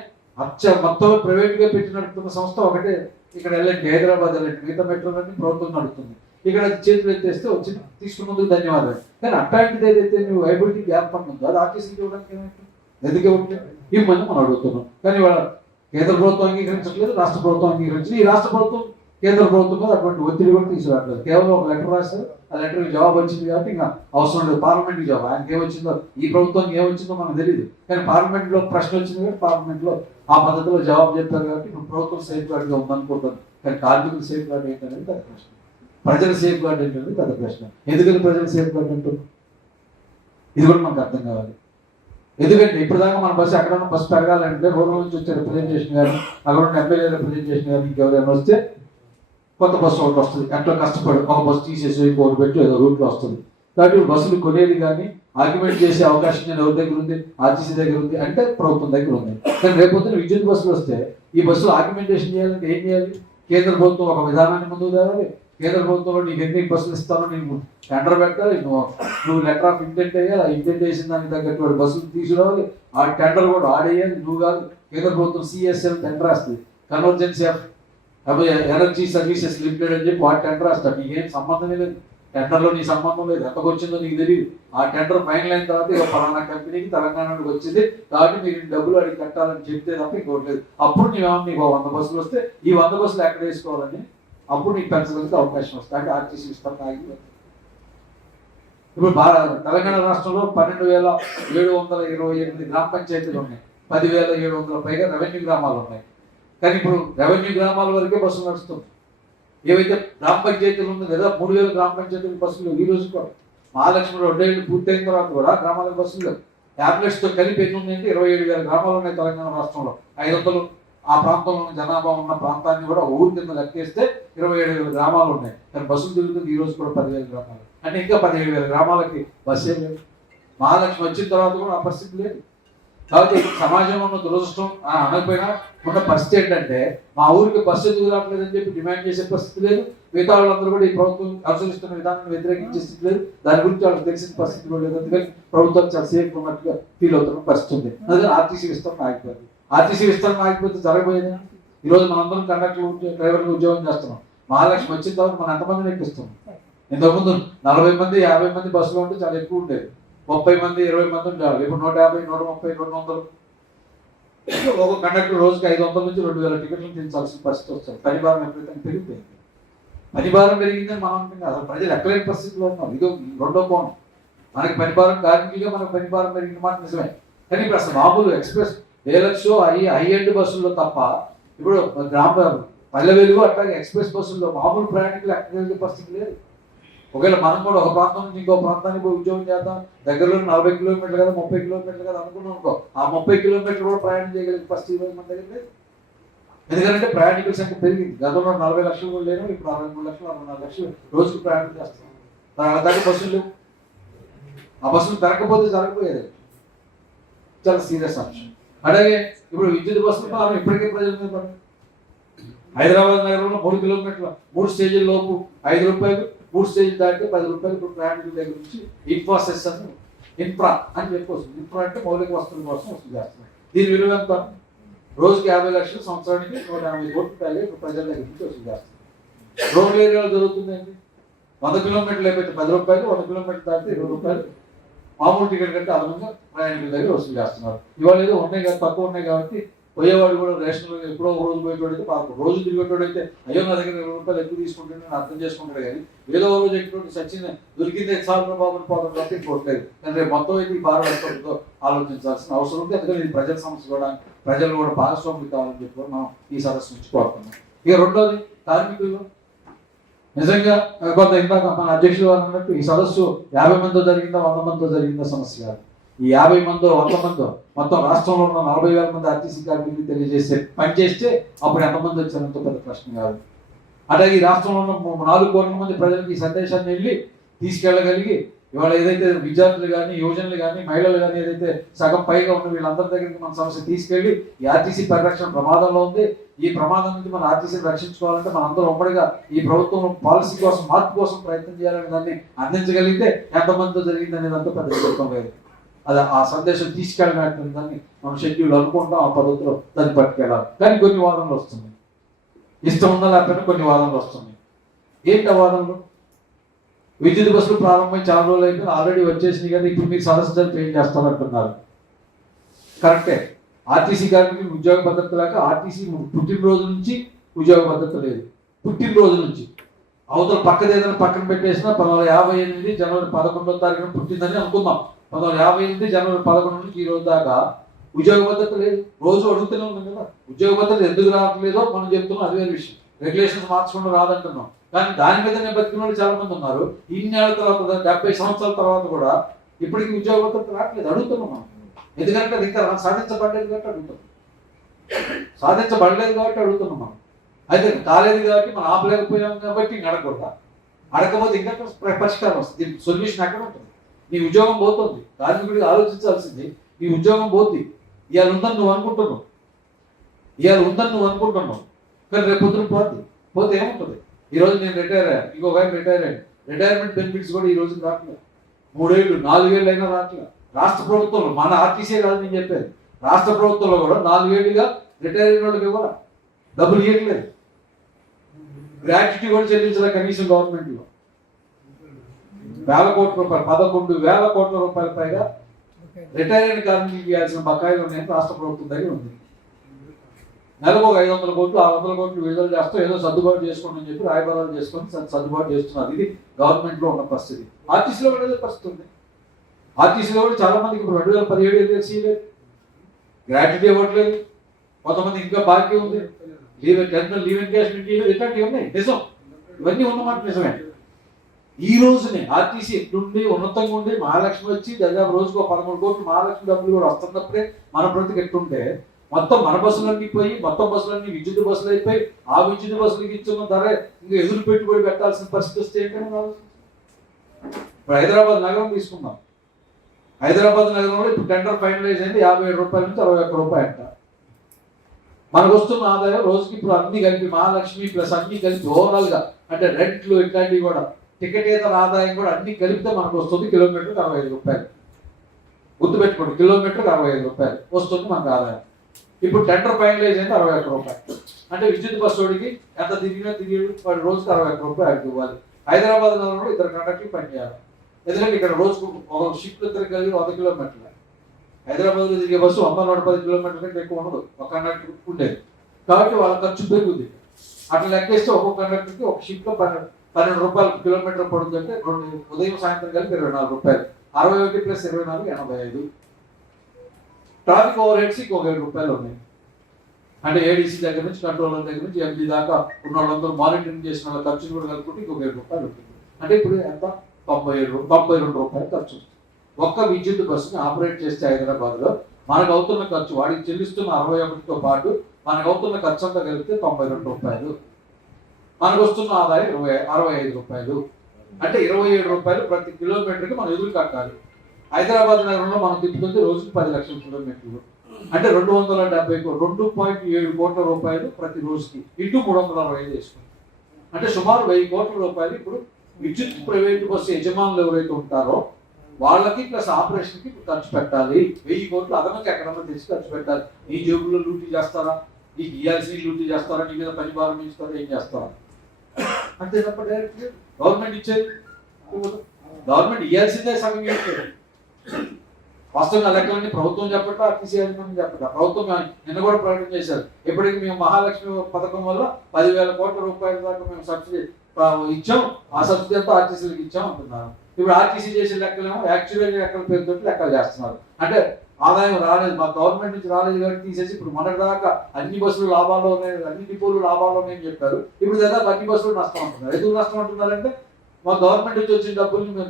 మొత్తం ప్రైవేట్గా పెట్టి నడుపుతున్న సంస్థ ఒకటే ఇక్కడ ఎల్ఎన్టీ, హైదరాబాద్ ఎల్ఎన్టీ. మిగతా మెట్రోలన్నీ ప్రభుత్వం నడుపుతుంది. ఇక్కడ చేతులు ఎత్తేస్తే వచ్చి తీసుకున్నందుకు ధన్యవాదాలు. కానీ అట్లాంటిది ఏదైతే నువ్వు హైబ్రిడ్ గ్యాప్ ఫండ్ ఉందో అది ఆర్టీసీకి ఇవ్వడానికి ఏమైంది? ఎందుకు ఇవ్వట్లేదు? ఇవ్వమని మనం అడుగుతున్నాం. కానీ వాళ్ళ కేంద్ర ప్రభుత్వం అంగీకరించట్లేదు, రాష్ట్ర ప్రభుత్వం అంగీకరించలేదు. ఈ రాష్ట్ర ప్రభుత్వం కేంద్ర ప్రభుత్వం మీద అటువంటి ఒత్తిడి కూడా తీసుకురావట్లేదు. కేవలం ఒక లెటర్ రాస్తారు, ఆ లెటర్కి జవాబు వచ్చింది కాబట్టి ఇంకా అవసరం లేదు. పార్లమెంట్కి జవాబు ఆయనకి ఏమొచ్చిందో, ఈ ప్రభుత్వానికి ఏమొచ్చిందో మనకు తెలియదు. కానీ పార్లమెంట్లో ప్రశ్న వచ్చింది కాబట్టి పార్లమెంట్లో ఆ పద్ధతిలో జవాబు చెప్పారు కాబట్టి ఇప్పుడు ప్రభుత్వం సేఫ్ గార్డ్గా ఉందనుకుంటుంది. కానీ కార్మికులు సేఫ్ గార్డ్ ఏంటనేది పెద్ద ప్రశ్న, ప్రజల సేఫ్ గార్డ్ ఏంటనేది పెద్ద ప్రశ్న. ఎందుకని ప్రజల సేఫ్ గార్డ్ అంటున్నారు? ఇది కూడా మనకు అర్థం కావాలి. ఎందుకంటే ఇప్పుడు దాకా మన బస్సు అక్కడ ఉన్న బస్సు పెరగాలంటే రూరల్ నుంచి వచ్చే రిప్రజెంటేషన్ కానీ, అక్కడ ఉన్న ఎమ్మెల్యే రిప్రజెంటేషన్ కానీ ఇంకెవరైనా వస్తే కొత్త బస్సు ఒకటి వస్తుంది. అట్లా కష్టపడి ఒక బస్సు తీసేసి ఇంకోటి పెట్టి ఏదో రూట్లో వస్తుంది. కాబట్టి బస్సులు కొనేది కానీ ఆర్గ్యుమెంట్ చేసే అవకాశం నేను ఎవరి దగ్గర ఉంది, ఆర్టీసీ దగ్గర ఉంది అంటే ప్రభుత్వం దగ్గర ఉంది. కానీ రేపొద్దున విద్యుత్ బస్సులు వస్తే ఈ బస్సులు ఆర్గ్యుమెంటేషన్ చేయాలంటే ఏం చేయాలి? కేంద్ర ప్రభుత్వం ఒక విధానాన్ని ముందుకు తేవాలి. కేంద్ర ప్రభుత్వంలో నీకు ఎన్ని బస్సులు ఇస్తానో నీకు టెండర్ పెట్టాలి, నువ్వు లెటర్ ఆఫ్ ఇంటెంట్ వేయాలి, ఆ ఇంటెంట్ వేసిన దానికి తగ్గట్టు బస్సులు తీసుకురావాలి, ఆ టెండర్ కూడా ఆడేయాలి. నువ్వు కాదు, కేంద్ర ప్రభుత్వం సిఎస్ఎల్ టెండర్ వేస్తుంది, convergency of energy services limited అని చెప్పి వాటి టెండర్ వేస్తాడు. నీకేం సంబంధమే లేదు, టెండర్లో నీ సంబంధం లేదు, ఎంతకు వచ్చిందో నీకు తెలియదు. ఆ టెండర్ ఫైనల్ అయిన తర్వాత ఇక ఫలానా కంపెనీకి తెలంగాణకి వచ్చింది కాబట్టి మీరు డబ్బులు అడిగి కట్టాలని చెప్తే తప్ప ఇంకోటి లేదు. అప్పుడు నీవేమన్నా నీకు 100 బస్సులు వస్తే ఈ 100 బస్సులు ఎక్కడ వేసుకోవాలని అప్పుడు నీకు పెంచడానికి అవకాశం వస్తుంది. అంటే ఆర్టీసీ ఇస్తాను ఆగి. ఇప్పుడు తెలంగాణ రాష్ట్రంలో 12,728 గ్రామ పంచాయతీలు ఉన్నాయి, 10,700 పైగా రెవెన్యూ గ్రామాలు ఉన్నాయి. కానీ ఇప్పుడు రెవెన్యూ గ్రామాల వరకే బస్సులు నడుస్తుంది. ఏవైతే గ్రామ పంచాయతీలు ఉందో లేదా 3,000 గ్రామ పంచాయతీల బస్సులు ఈ రోజు కూడా మహాలక్ష్మి 2 ఏళ్ళు పూర్తయిన తర్వాత కూడా గ్రామాలకు బస్సులు లేవు. ట్యాబ్లెట్స్తో కలిపి ఎన్ని ఉన్నాయంటే 27,000 గ్రామాలు ఉన్నాయి తెలంగాణ రాష్ట్రంలో. 500 ఆ ప్రాంతంలో జనాభా ఉన్న ప్రాంతాన్ని కూడా ఊరి కింద లెక్కేస్తే 27,000 గ్రామాలు ఉన్నాయి. కానీ బస్సులు తిరుగుతుంది ఈ రోజు కూడా 10,000 గ్రామాలు. అంటే ఇంకా 17,000 గ్రామాలకి బస్సే లేదు. మహాలక్ష్మి వచ్చిన తర్వాత కూడా ఆ పరిస్థితి లేదు. కాబట్టి సమాజంలో ఉన్న దురదృష్టం అనకపోయినా ఉన్న పరిస్థితి ఏంటంటే మా ఊరికి బస్సు ఎందుకు రావట్లేదని చెప్పి డిమాండ్ చేసే పరిస్థితి లేదు. మిగతా వాళ్ళందరూ కూడా ఈ ప్రభుత్వం అనుసరిస్తున్న విధానాన్ని వ్యతిరేకించే స్థితి లేదు. దాని గురించి వాళ్ళకి తెలిసిన పరిస్థితి కూడా లేదు. అందుకని ప్రభుత్వం చాలా సేఫ్ ఉన్నట్టుగా ఫీల్ అవుతున్న పరిస్థితి ఉంది. అదే ఆర్టీసీ విస్తరణ ఆగిపోయింది. ఆర్టీసీ విస్తరణ ఆగిపోతే జరగబోయేది. ఈరోజు మనందరం కండక్టర్ డ్రైవర్లు ఉద్యోగం చేస్తున్నాం. మహాలక్ష్మి వచ్చిన తర్వాత మనం ఎంతమందిని ఎక్కిస్తున్నాం? ఇంతకుముందు 40 మంది 50 మంది బస్సులో ఉంటే చాలా ఎక్కువ ఉండేది. 30 మంది 20 మంది ఉండాలి. ఇప్పుడు 150 130 200 ఒక కండక్టర్ రోజుకి 500 నుంచి 2000 టికెట్లు తీర్చాల్సిన పరిస్థితి వస్తుంది. పనిభారం ఎప్పుడైతే పెరిగిపోయింది. పనిభారం పెరిగిందని మనం అంటున్నాం. అసలు ప్రజలు ఎక్కలేని పరిస్థితిలో ఉన్నాం. ఇదో రెండో కోణం. మనకి పనిభారం కార్మికులుగా మనకు పనిభారం పెరిగిన మాట నిజమే. కానీ ఇప్పుడు అసలు మామూలు ఎక్స్ప్రెస్ డీలక్స్ హై ఎండ్ బస్సుల్లో తప్ప ఇప్పుడు పల్లె వెలుగు అట్లాగే ఎక్స్ప్రెస్ బస్సుల్లో మామూలు ప్రయాణికులు ఎక్కడ వెళ్ళే పరిస్థితి లేదు. ఒకవేళ మనం కూడా ఒక ప్రాంతం నుంచి ఇంకో ప్రాంతానికి పోయి ఉద్యోగం చేద్దాం, దగ్గరలో 40 కిలోమీటర్లు కదా 30 కిలోమీటర్లు కదా అనుకున్నాం అనుకో, ఆ 30 కిలోమీటర్లు కూడా ప్రయాణం చేయగలిగే పరిస్థితి మన దగ్గర లేదు. ఎందుకంటే ప్రయాణికుల సంఖ్య పెరిగింది. గతంలో 40 లక్షలు కూడా లేను, ఇప్పుడు 63 లక్షలు 64 లక్షలు రోజుకు ప్రయాణం చేస్తున్నాం. అలాగే బస్సులు లేవు. ఆ బస్సులు పెరగకపోతే జరగపోయేది. చాలా సీరియస్ అంశం. అలాగే ఇప్పుడు విద్యుత్ బస్సులు మనం ఇప్పటికే ప్రజల మీద హైదరాబాద్ నగరంలో 3 కిలోమీటర్ల 3 స్టేజీల లోపు 5 రూపాయలు, 3 స్టేజీలు దాటితే 10 రూపాయలు. ఇప్పుడు ప్రయాణికుల దగ్గర నుంచి ఇన్ఫోసిస్ అని ఇన్ఫ్రా అని చెప్పవచ్చు. ఇన్ఫ్రా అంటే మౌలిక వస్తువుల కోసం వసూలు చేస్తున్నాయి. దీని విలువ ఎంత? రోజుకి 50 లక్షలు, సంవత్సరానికి 150 కోట్ల రూపాయలు ప్రజల దగ్గర నుంచి వసూలు చేస్తున్నారు. రూరల్ ఏరియాలో జరుగుతుందండి. 100 కిలోమీటర్లు అయిపోతే 10 రూపాయలు, 100 కిలోమీటర్లు దాటితే 20 రూపాయలు. మామూలు టికెట్ కంటే అదనంగా ప్రయాణికుల దగ్గర వసూలు చేస్తున్నారు. ఇవాళ ఏదో ఉన్నాయి కదా, తక్కువ ఉన్నాయి కాబట్టి పోయేవాడు కూడా రేషన్ ఎప్పుడో ఒక రోజు పోయేటోడైతే 11 రోజు తిరిగేటోడైతే అయ్యో నా దగ్గర 20 రూపాయలు ఎక్కువ తీసుకుంటాను నేను అర్థం చేసుకుంటాడు. కానీ ఏదో ఒక రోజు ఎక్కువ సచిన్ దొరికిందే సార్ బాబుని పోతాం తప్ప ఇంకోట్లేదు. కానీ రేపు మొత్తం అయితే ఈ భారం ఎంతో ఆలోచించాల్సిన అవసరం ఉంది. అందుకని ఇది ప్రజల సమస్య కూడా ప్రజలు కూడా భాగస్వాములు కావాలని చెప్పి మనం ఈ సదస్సు నుంచి కోరుతున్నాం. ఇక రెండోది కార్మికులు. నిజంగా కొంత ఇందాక మన అధ్యక్షులు వారు అన్నట్టు ఈ సదస్సు 50 మందితో జరిగిందా 100 మందితో జరిగిందా సమస్య కాదు. ఈ 50 మందో 100 మందో మొత్తం రాష్ట్రంలో ఉన్న 40,000 మంది ఆర్టీసీ కార్మికులు తెలియజేస్తే పని చేస్తే అప్పుడు ఎంతమంది వచ్చారంత పెద్ద ప్రశ్న కాదు. అలాగే ఈ రాష్ట్రంలో ఉన్న 4 కోట్ల మంది ప్రజలకు ఈ సందేశాన్ని వెళ్ళి తీసుకెళ్ళగలిగి ఇవాళ ఏదైతే విద్యార్థులు కానీ యువజనులు కానీ మహిళలు కానీ ఏదైతే సగం పైగా ఉన్న వీళ్ళందరి దగ్గరికి మన సమస్య తీసుకెళ్ళి ఈ ఆర్టీసీ పరిరక్షణ ప్రమాదంలో ఉంది. ఈ ప్రమాదం నుంచి మన ఆర్టీసీని రక్షించుకోవాలంటే మన అందరూ ఉమ్మడిగా ఈ ప్రభుత్వం పాలసీ కోసం మార్పు కోసం ప్రయత్నం చేయాలని దాన్ని అందించగలిగితే ఎంతమందితో జరిగింది అనేది అంతా పెద్ద విషయం లేదు. అది ఆ సందేశం తీసుకెళ్ళినటువంటి దాన్ని మనం షెడ్యూల్ అనుకుంటాం. ఆ పద్ధతిలో దాన్ని పట్టుకెళ్ళాలి. కానీ కొన్ని వాదనలు వస్తున్నాయి. ఇష్టం ఉందా లేకపోయినా కొన్ని వాదనలు వస్తున్నాయి. ఏంటి ఆ వాదనలు? విద్యుత్ బస్సులు ప్రారంభమై చాలా రోజులు అయిపోయింది, ఆల్రెడీ వచ్చేసినాయి కదా, ఇప్పుడు మీరు సదస్సు జరిపి ఏం చేస్తారంటున్నారు. కరెక్టే. ఆర్టీసీ కార్మికులకు ఉద్యోగ భద్రత లేక ఆర్టీసీ పుట్టినరోజు నుంచి ఉద్యోగ భద్రత లేదు. పుట్టినరోజు నుంచి అవతల పక్కది ఏదైనా పక్కన పెట్టేసినా 1958 జనవరి 11వ తారీఖున పుట్టిందని అనుకుందాం. 1958 జనవరి 11 నుంచి ఈ రోజు దాకా ఉద్యోగ భద్రత లేదు. రోజు అడుగుతూనే ఉన్నాం కదా, ఉద్యోగ భద్రత ఎందుకు రావట్లేదో మనం చెప్తున్నాం. అది వేరే విషయం. రెగ్యులేషన్స్ మార్చకుండా రాదంటున్నాం. కానీ దాని మీదనే బతికిన వాళ్ళు చాలా మంది ఉన్నారు. ఇన్నేళ్ల తర్వాత 70 సంవత్సరాల తర్వాత కూడా ఇప్పటికీ ఉద్యోగ భద్రత రావట్లేదు. అడుగుతున్నాం మనం. ఎందుకంటే అది ఇంకా సాధించబడలేదు కాబట్టి అడుగుతున్నాం. సాధించబడలేదు కాబట్టి అడుగుతున్నాం మనం. అయితే కాలేదు కాబట్టి మనం ఆపలేకపోయాం కాబట్టి ఇంక అడగకూడదా? అడగకపోతే ఇంకా పరిష్కారం వస్తుంది. దీనికి సొల్యూషన్ ఎక్కడ ఉంటుంది? నీ ఉద్యోగం పోతుంది. కార్మికుడికి ఆలోచించాల్సింది నీ ఉద్యోగం పోతుంది. ఇవాళ ఉందని నువ్వు అనుకుంటున్నావు, కానీ రేపు పొద్దున పోతే ఏముంటుంది? ఈరోజు నేను రిటైర్ అయ్యాను, ఇంకొక ఆయన రిటైర్ అయ్యాను. రిటైర్మెంట్ బెనిఫిట్స్ కూడా ఈ రోజు రావట్లేదు. 3 ఏళ్ళు 4 ఏళ్ళు అయినా రావట్లేదు. రాష్ట్ర ప్రభుత్వంలో మన ఆర్టీసీ కాదు నేను చెప్పేది, రాష్ట్ర ప్రభుత్వంలో కూడా 4 ఏళ్ళుగా రిటైర్ అయిన వాళ్ళకి కూడా డబ్బులు ఇవ్వట్లేదు. గ్రాట్యుటీ కూడా చెల్లించలేదు కనీసం గవర్నమెంట్లో. 1,000 కోట్ల రూపాయలు 11,000 కోట్ల రూపాయల పైగా రిటైర్ అయిన కార్మికులకు ఇవ్వాల్సిన బకాయిలు ఉన్నాయని రాష్ట్ర ప్రభుత్వం దగ్గర ఉంది. నెలకు 500 కోట్లు 600 కోట్లు విడుదల చేస్తూ ఏదో సర్దుబాటు చేసుకోండి అని చెప్పి రాయబారాలు చేసుకొని సర్దుబాటు చేస్తున్నారు. ఇది గవర్నమెంట్లో ఉన్న పరిస్థితి. ఆర్టీసీలో కూడా అదే పరిస్థితి ఉంది. ఆర్టీసీలో కూడా చాలా మందికి ఇప్పుడు 2017 ఎల్సీ లేదు, గ్రాట్యుటీ ఇవ్వట్లేదు. కొంతమంది ఇంకా బాకీ ఉంది. లీవ్ ఎన్కాష్మెంట్ ఇట్లాంటివి ఉన్నాయి. నిజం, ఇవన్నీ ఉన్నమాట నిజమే. ఈ రోజునే ఆర్టీసీ ఎట్లుండి ఉన్నతంగా ఉండి మహాలక్ష్మి వచ్చి దాదాపు రోజుకు 13 కోట్లు మహాలక్ష్మి డబ్బులు కూడా వస్తున్నప్పుడే మన బ్రతికి ఎట్టుంటే మొత్తం మన బస్సులన్నీ పోయి మొత్తం బస్సులన్నీ విద్యుత్ బస్సులు అయిపోయి ఆ విద్యుత్ బస్సులకి ఇచ్చిన ధర ఇంకా ఎదురు పెట్టుబడి పెట్టాల్సిన పరిస్థితి వస్తే ఏంటంటే ఇప్పుడు హైదరాబాద్ నగరం తీసుకుందాం. హైదరాబాద్ నగరంలో ఇప్పుడు టెండర్ ఫైనలైజ్ అయింది 57 రూపాయల నుంచి 61 రూపాయలు అంట. మనకు వస్తున్న ఆదాయం రోజుకి ఇప్పుడు అన్ని కలిపి మహాలక్ష్మి ప్లస్ అన్ని కలిపి ఓవరాల్గా అంటే రెంట్లు ఇట్లాంటివి కూడా టికెటేతర ఆదాయం కూడా అన్ని కలిపితే మనకు వస్తుంది కిలోమీటర్కి 65 రూపాయలు. గుర్తుపెట్టుకోండి, కిలోమీటర్కి 65 రూపాయలు వస్తుంది మనకు ఆదాయం. ఇప్పుడు టెండర్ ఫైనలైజ్ అయింది 61 రూపాయలు. అంటే విద్యుత్ బస్సుడికి ఎంత తిరిగి వాడి రోజుకి 61 రూపాయలు ఇవ్వాలి. హైదరాబాద్ నగరంలో 2 కండక్టర్లు పనిచేయాలి. ఎందుకంటే ఇక్కడ రోజుకు ఒక షిఫ్ట్ ఇద్దరు కలిగి 100 కిలోమీటర్లు. హైదరాబాద్లో తిరిగే బస్సు 110 కిలోమీటర్ల కంటే ఎక్కువ ఉండదు, ఒక కండక్టర్ ఉండేది. కాబట్టి వాళ్ళ ఖర్చు పెరుగుతుంది. అట్లా లెక్కేస్తే ఒక్కొక్క కండక్టర్కి ఒక షిఫ్ట్లో 12 రూపాయలు కిలోమీటర్ పడుతుందంటే ఉదయం సాయంత్రం కలిపి 24 రూపాయలు. 61 ప్లస్ 24 85. ట్రాఫిక్ ఓవర్ హెడ్స్ ఇంకొక 7 రూపాయలు ఉన్నాయి. అంటే ఏడీసీ దగ్గర నుంచి కంట్రోలర్ దగ్గర నుంచి ఎంపీ దాకా ఉన్న వాళ్ళందరూ మానిటరింగ్ చేసిన వాళ్ళ ఖర్చులు కూడా కలుపుకుంటే ఇంకొక 7 రూపాయలు ఉంటుంది. అంటే ఇప్పుడు ఎంత 92 రూపాయలు ఖర్చు. ఒక్క విద్యుత్ బస్సుని ఆపరేట్ చేస్తే హైదరాబాద్లో మనకు అవుతున్న ఖర్చు వాడికి చెల్లిస్తున్న 61తో పాటు మనకు అవుతున్న ఖర్చు అంతా కలిపితే 92 రూపాయలు. మనకు వస్తున్న ఆదాయం 65 రూపాయలు. అంటే 27 రూపాయలు ప్రతి కిలోమీటర్కి మనం ఎదురు కట్టాలి. హైదరాబాద్ నగరంలో మనం తిప్పుతుంది రోజుకి 10 లక్షల కిలోమీటర్లు. అంటే 2.7 కోట్ల రూపాయలు ప్రతి రోజుకి ఇంటూ 365 వేసుకుంటాం. అంటే సుమారు 1000 కోట్ల రూపాయలు ఇప్పుడు విద్యుత్ ప్రైవేటు బస్సు యజమానులు ఎవరైతే ఉంటారో వాళ్ళకి ప్లస్ ఆపరేషన్కి ఖర్చు పెట్టాలి. 1000 కోట్లు అదనకి ఎక్కడన్నా తెచ్చి ఖర్చు పెట్టాలి. ఈ జేబుల్లో లూటీ చేస్తారా, ఈ ఈఆర్సీ లూటీ చేస్తారా, నీ మీద పని భారం ఇస్తారా, ఏం చేస్తారా అంతే తప్ప డైరెక్ట్ గవర్నమెంట్ ఇచ్చేది. గవర్నమెంట్ ఇవ్వాల్సిందే సగం ఇచ్చేది. వాస్తవంగా లెక్కలన్నీ ప్రభుత్వం చెప్పట్లా, ఆర్టీసీ యాజమాన్యం చెప్పట్లా. ప్రభుత్వం నిన్న కూడా ప్రకటన చేశారు. ఇప్పటికి మేము మహాలక్ష్మి పథకం వల్ల 10,000 కోట్ల రూపాయల దాకా మేము సబ్సిడీ ఇచ్చాం, ఆ సబ్సిడీ అంతా ఆర్టీసీలకు ఇచ్చాం అంటున్నారు. ఇప్పుడు ఆర్టీసీ చేసే లెక్కలేమో యాక్చువల్ లెక్కల పేరుతో లెక్కలు చేస్తున్నారు. అంటే ఆదాయం రాలేదు, మా గవర్నమెంట్ నుంచి రాలేదు కాబట్టి తీసేసి ఇప్పుడు మొన్నటి దాకా అన్ని బస్సులు లాభాల్లో ఉన్నాయి, అన్ని డిపోలు లాభాల్లో ఉన్నాయని చెప్పారు. ఇప్పుడు దాదాపు అన్ని బస్సులు నష్టం అంటున్నారు. ఎందుకు నష్టం అంటున్నారంటే మా గవర్నమెంట్ నుంచి వచ్చిన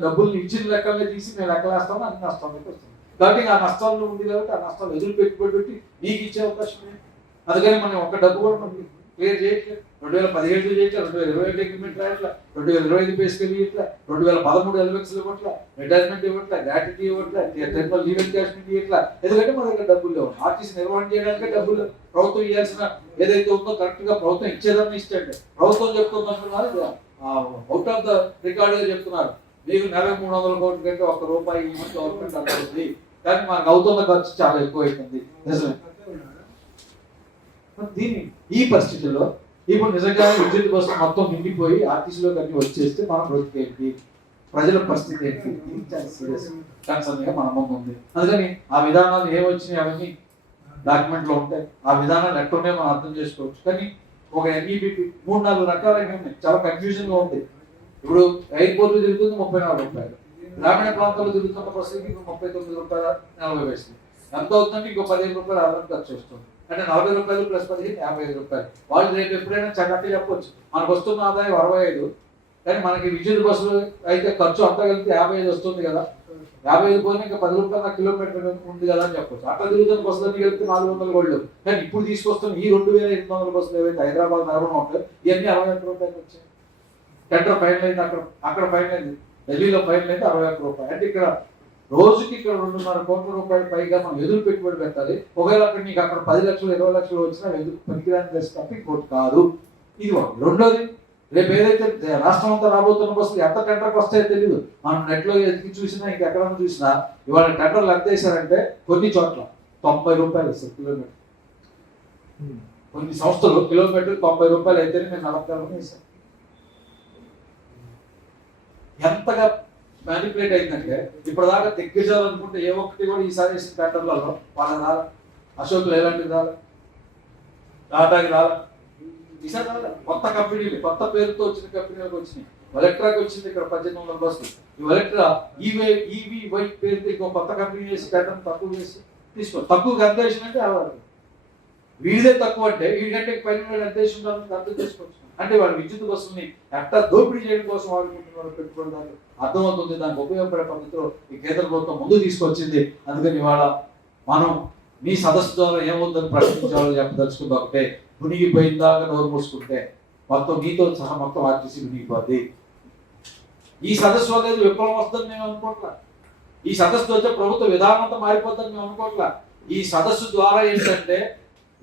డబ్బుల్ని ఇచ్చిన లెక్కలనే తీసి మేము లెక్కలేస్తాము, అన్ని నష్టంలోకి వస్తుంది. కాబట్టి ఆ నష్టాల్లో ఉంది కాబట్టి ఆ నష్టాలు ఎదురు పెట్టుబడి పెట్టి నీకు ఇచ్చే అవకాశం లేదు. అందుకని మనం ఒక డబ్బు కూడా మనకి క్లియర్ చేయట్లేదు. 2017 చేయట్లా, 2021 అగ్రిమెంట్ రాయట్లా, 2025 పే స్కేల్ ఇవ్వట్లా, 2013 ఎలివెక్స్ ఇవ్వట్లా, రిటైర్మెంట్ ఇవ్వట్లా, గ్రాట్యుటీ ఇవ్వట్లా, టెర్మినల్ లీవ్ ఎన్కాష్మెంట్ ఇవ్వట్లా. ఎందుకంటే మన దగ్గర డబ్బులు లేవు. ఆర్టీసీ నిర్వహణ చేయడానికి డబ్బులు ప్రభుత్వం ఇవ్వాల్సిన ఏదైతే ఉందో కరెక్ట్ గా ప్రభుత్వం ఇచ్చేదాన్ని ఇష్టంటే ప్రభుత్వం చెప్తున్నారు, అవుట్ ఆఫ్ ద రికార్డ్ గా చెప్తున్నారు. మీకు నెలకు 300 కోట్ల కంటే ₹1 ఇవ్వమని గవర్నమెంట్ అంటుంది. కానీ మనకు అవుతున్న ఖర్చు చాలా ఎక్కువ అవుతుంది. నిజమే. దీన్ని ఈ పరిస్థితుల్లో ఇప్పుడు నిజంగా విద్యుత్ బస్సు మొత్తం నిండిపోయి ఆర్టీసీలోకి అన్ని వచ్చేస్తే మన బ్రతికేంటి, ప్రజల పరిస్థితి ఏంటి, సీరియస్ కన్సర్న్ గా మన ముందు ఉంది. అందుకని ఆ విధానాలు ఏమొచ్చినాయి అవన్నీ డాక్యుమెంట్లో ఉంటాయి. ఆ విధానాలు ఎక్కడున్నాయో మనం అర్థం చేసుకోవచ్చు. కానీ ఒక ఎన్ఈబిపి 3-4 రకాలైన ఉన్నాయి. చాలా కన్ఫ్యూజన్ గా ఉంది. ఇప్పుడు ఎయిర్పోర్ట్ తిరుగుతుంది 34 రూపాయలు, గ్రామీణ ప్రాంతాల్లో తిరుగుతున్న బస్సుకి 39 రూపాయల 40 పైసలు. ఎంత అవుతుందంటే ఇంకో 15 రూపాయలు అదనం ఖర్చు వస్తుంది. అంటే 40 రూపాయలు ప్లస్ 15 55 రూపాయలు. వాళ్ళు రేపు ఎప్పుడైనా చక్కటి చెప్పొచ్చు మనకు వస్తున్న ఆదాయం 65, కానీ మనకి విద్యుత్ బస్సులు అయితే ఖర్చు అంతా కలిపి 55 వస్తుంది కదా, 55 పోయినా ఇంకా 10 రూపాయల కిలోమీటర్ ఉంది కదా అని చెప్పొచ్చు. అట్లా తిరుగుతున్న బస్సులన్నీ కలిపి 400 కోట్లు. కానీ ఇప్పుడు తీసుకొస్తున్న ఈ 2800 బస్సులు ఏవైతే హైదరాబాద్ నగరంలో ఉంటాయి ఇవన్నీ 61 రూపాయలు వచ్చాయి. టెండర్ ఫైనల్ అయింది, అక్కడ ఫైనల్ అయింది, ఢిల్లీలో ఫైనల్ అయితే 61 రూపాయలు. అంటే ఇక్కడ రోజుకి ఇక్కడ 2.5 కోట్ల రూపాయలు పైగా మనం ఎదురు పెట్టుబడి పెట్టాలి. ఒకవేళ అక్కడ నీకు అక్కడ 10 లక్షలు 20 లక్షలు వచ్చినా ఎదురు పనికిరాని ప్లేస్ తప్ప ఇంకోటి కాదు. ఇది ఒకటి. రెండోది, రేపు ఏదైతే రాష్ట్రం అంతా రాబోతున్న బస్సులు ఎంత టెండర్కి వస్తాయో తెలియదు. మనం నెట్లో ఎదిగి చూసినా ఇంకెక్కడన్నా చూసినా ఇవాళ టెండర్లు ఎంత వేశారంటే కొన్ని చోట్ల 90 రూపాయలు ఇస్తారు కిలోమీటర్. కొన్ని సంస్థలు కిలోమీటర్ 90 రూపాయలు అయితేనే నేను 40 వేశాను. ఎంతగా మ్యానిపులేట్ అయిందంటే ఇప్పటిదాకా తెగ్గించాలనుకుంటే ఏ ఒక్కటి కూడా ఈసారి వేసిన టెండర్లలో వాళ్ళకి రాలే. అశోక్ లేలాంటిది రాలే, టాటాకి రాలే, ఈసారి రాలే. కొత్త కంపెనీలు, కొత్త పేరుతో వచ్చిన కంపెనీలకు వచ్చినాయి. ఎలక్ట్రాకి వచ్చింది ఇక్కడ 1800 బస్సులు. ఈ ఎలక్ట్రా ఈవీ పేరుతో ఇంకో కొత్త కంపెనీ వేసి టెండర్ తక్కువ వేసి తీసుకో. తక్కువ ఎంత వేసిందంటే వీడిదే తక్కువ అంటే వీడికంటే పైన ఎంత వేసి ఉండాలని అర్థం చేసుకోవచ్చు. అంటే వాళ్ళు విద్యుత్ బస్సుల్ని ఎట్లా దోపిడీ చేయడం కోసం వాడుకుంటున్నారు పెట్టుకోవడానికి అర్థమవుతుంది. దానికి ఉపయోగపడే పద్ధతిలో ఈ కేంద్ర ప్రభుత్వం ముందు తీసుకొచ్చింది. అందుకని ఇవాళ మనం మీ సదస్సు ద్వారా ఏముందని ప్రశ్నించాలో చెప్పదలుచుకుంది ఒకటే, మునిగిపోయిందాక నోరు మూసుకుంటే మొత్తం మీతో సహా మొత్తం ఆర్టీసీ మునిగిపోద్ది. ఈ సదస్సు అనేది విప్లవం వస్తుందని మేము అనుకుంటున్నాం. ఈ సదస్సు వచ్చే ప్రభుత్వ విధానం అంతా మారిపోతుందని మేము అనుకోవట్లా. ఈ సదస్సు ద్వారా ఏంటంటే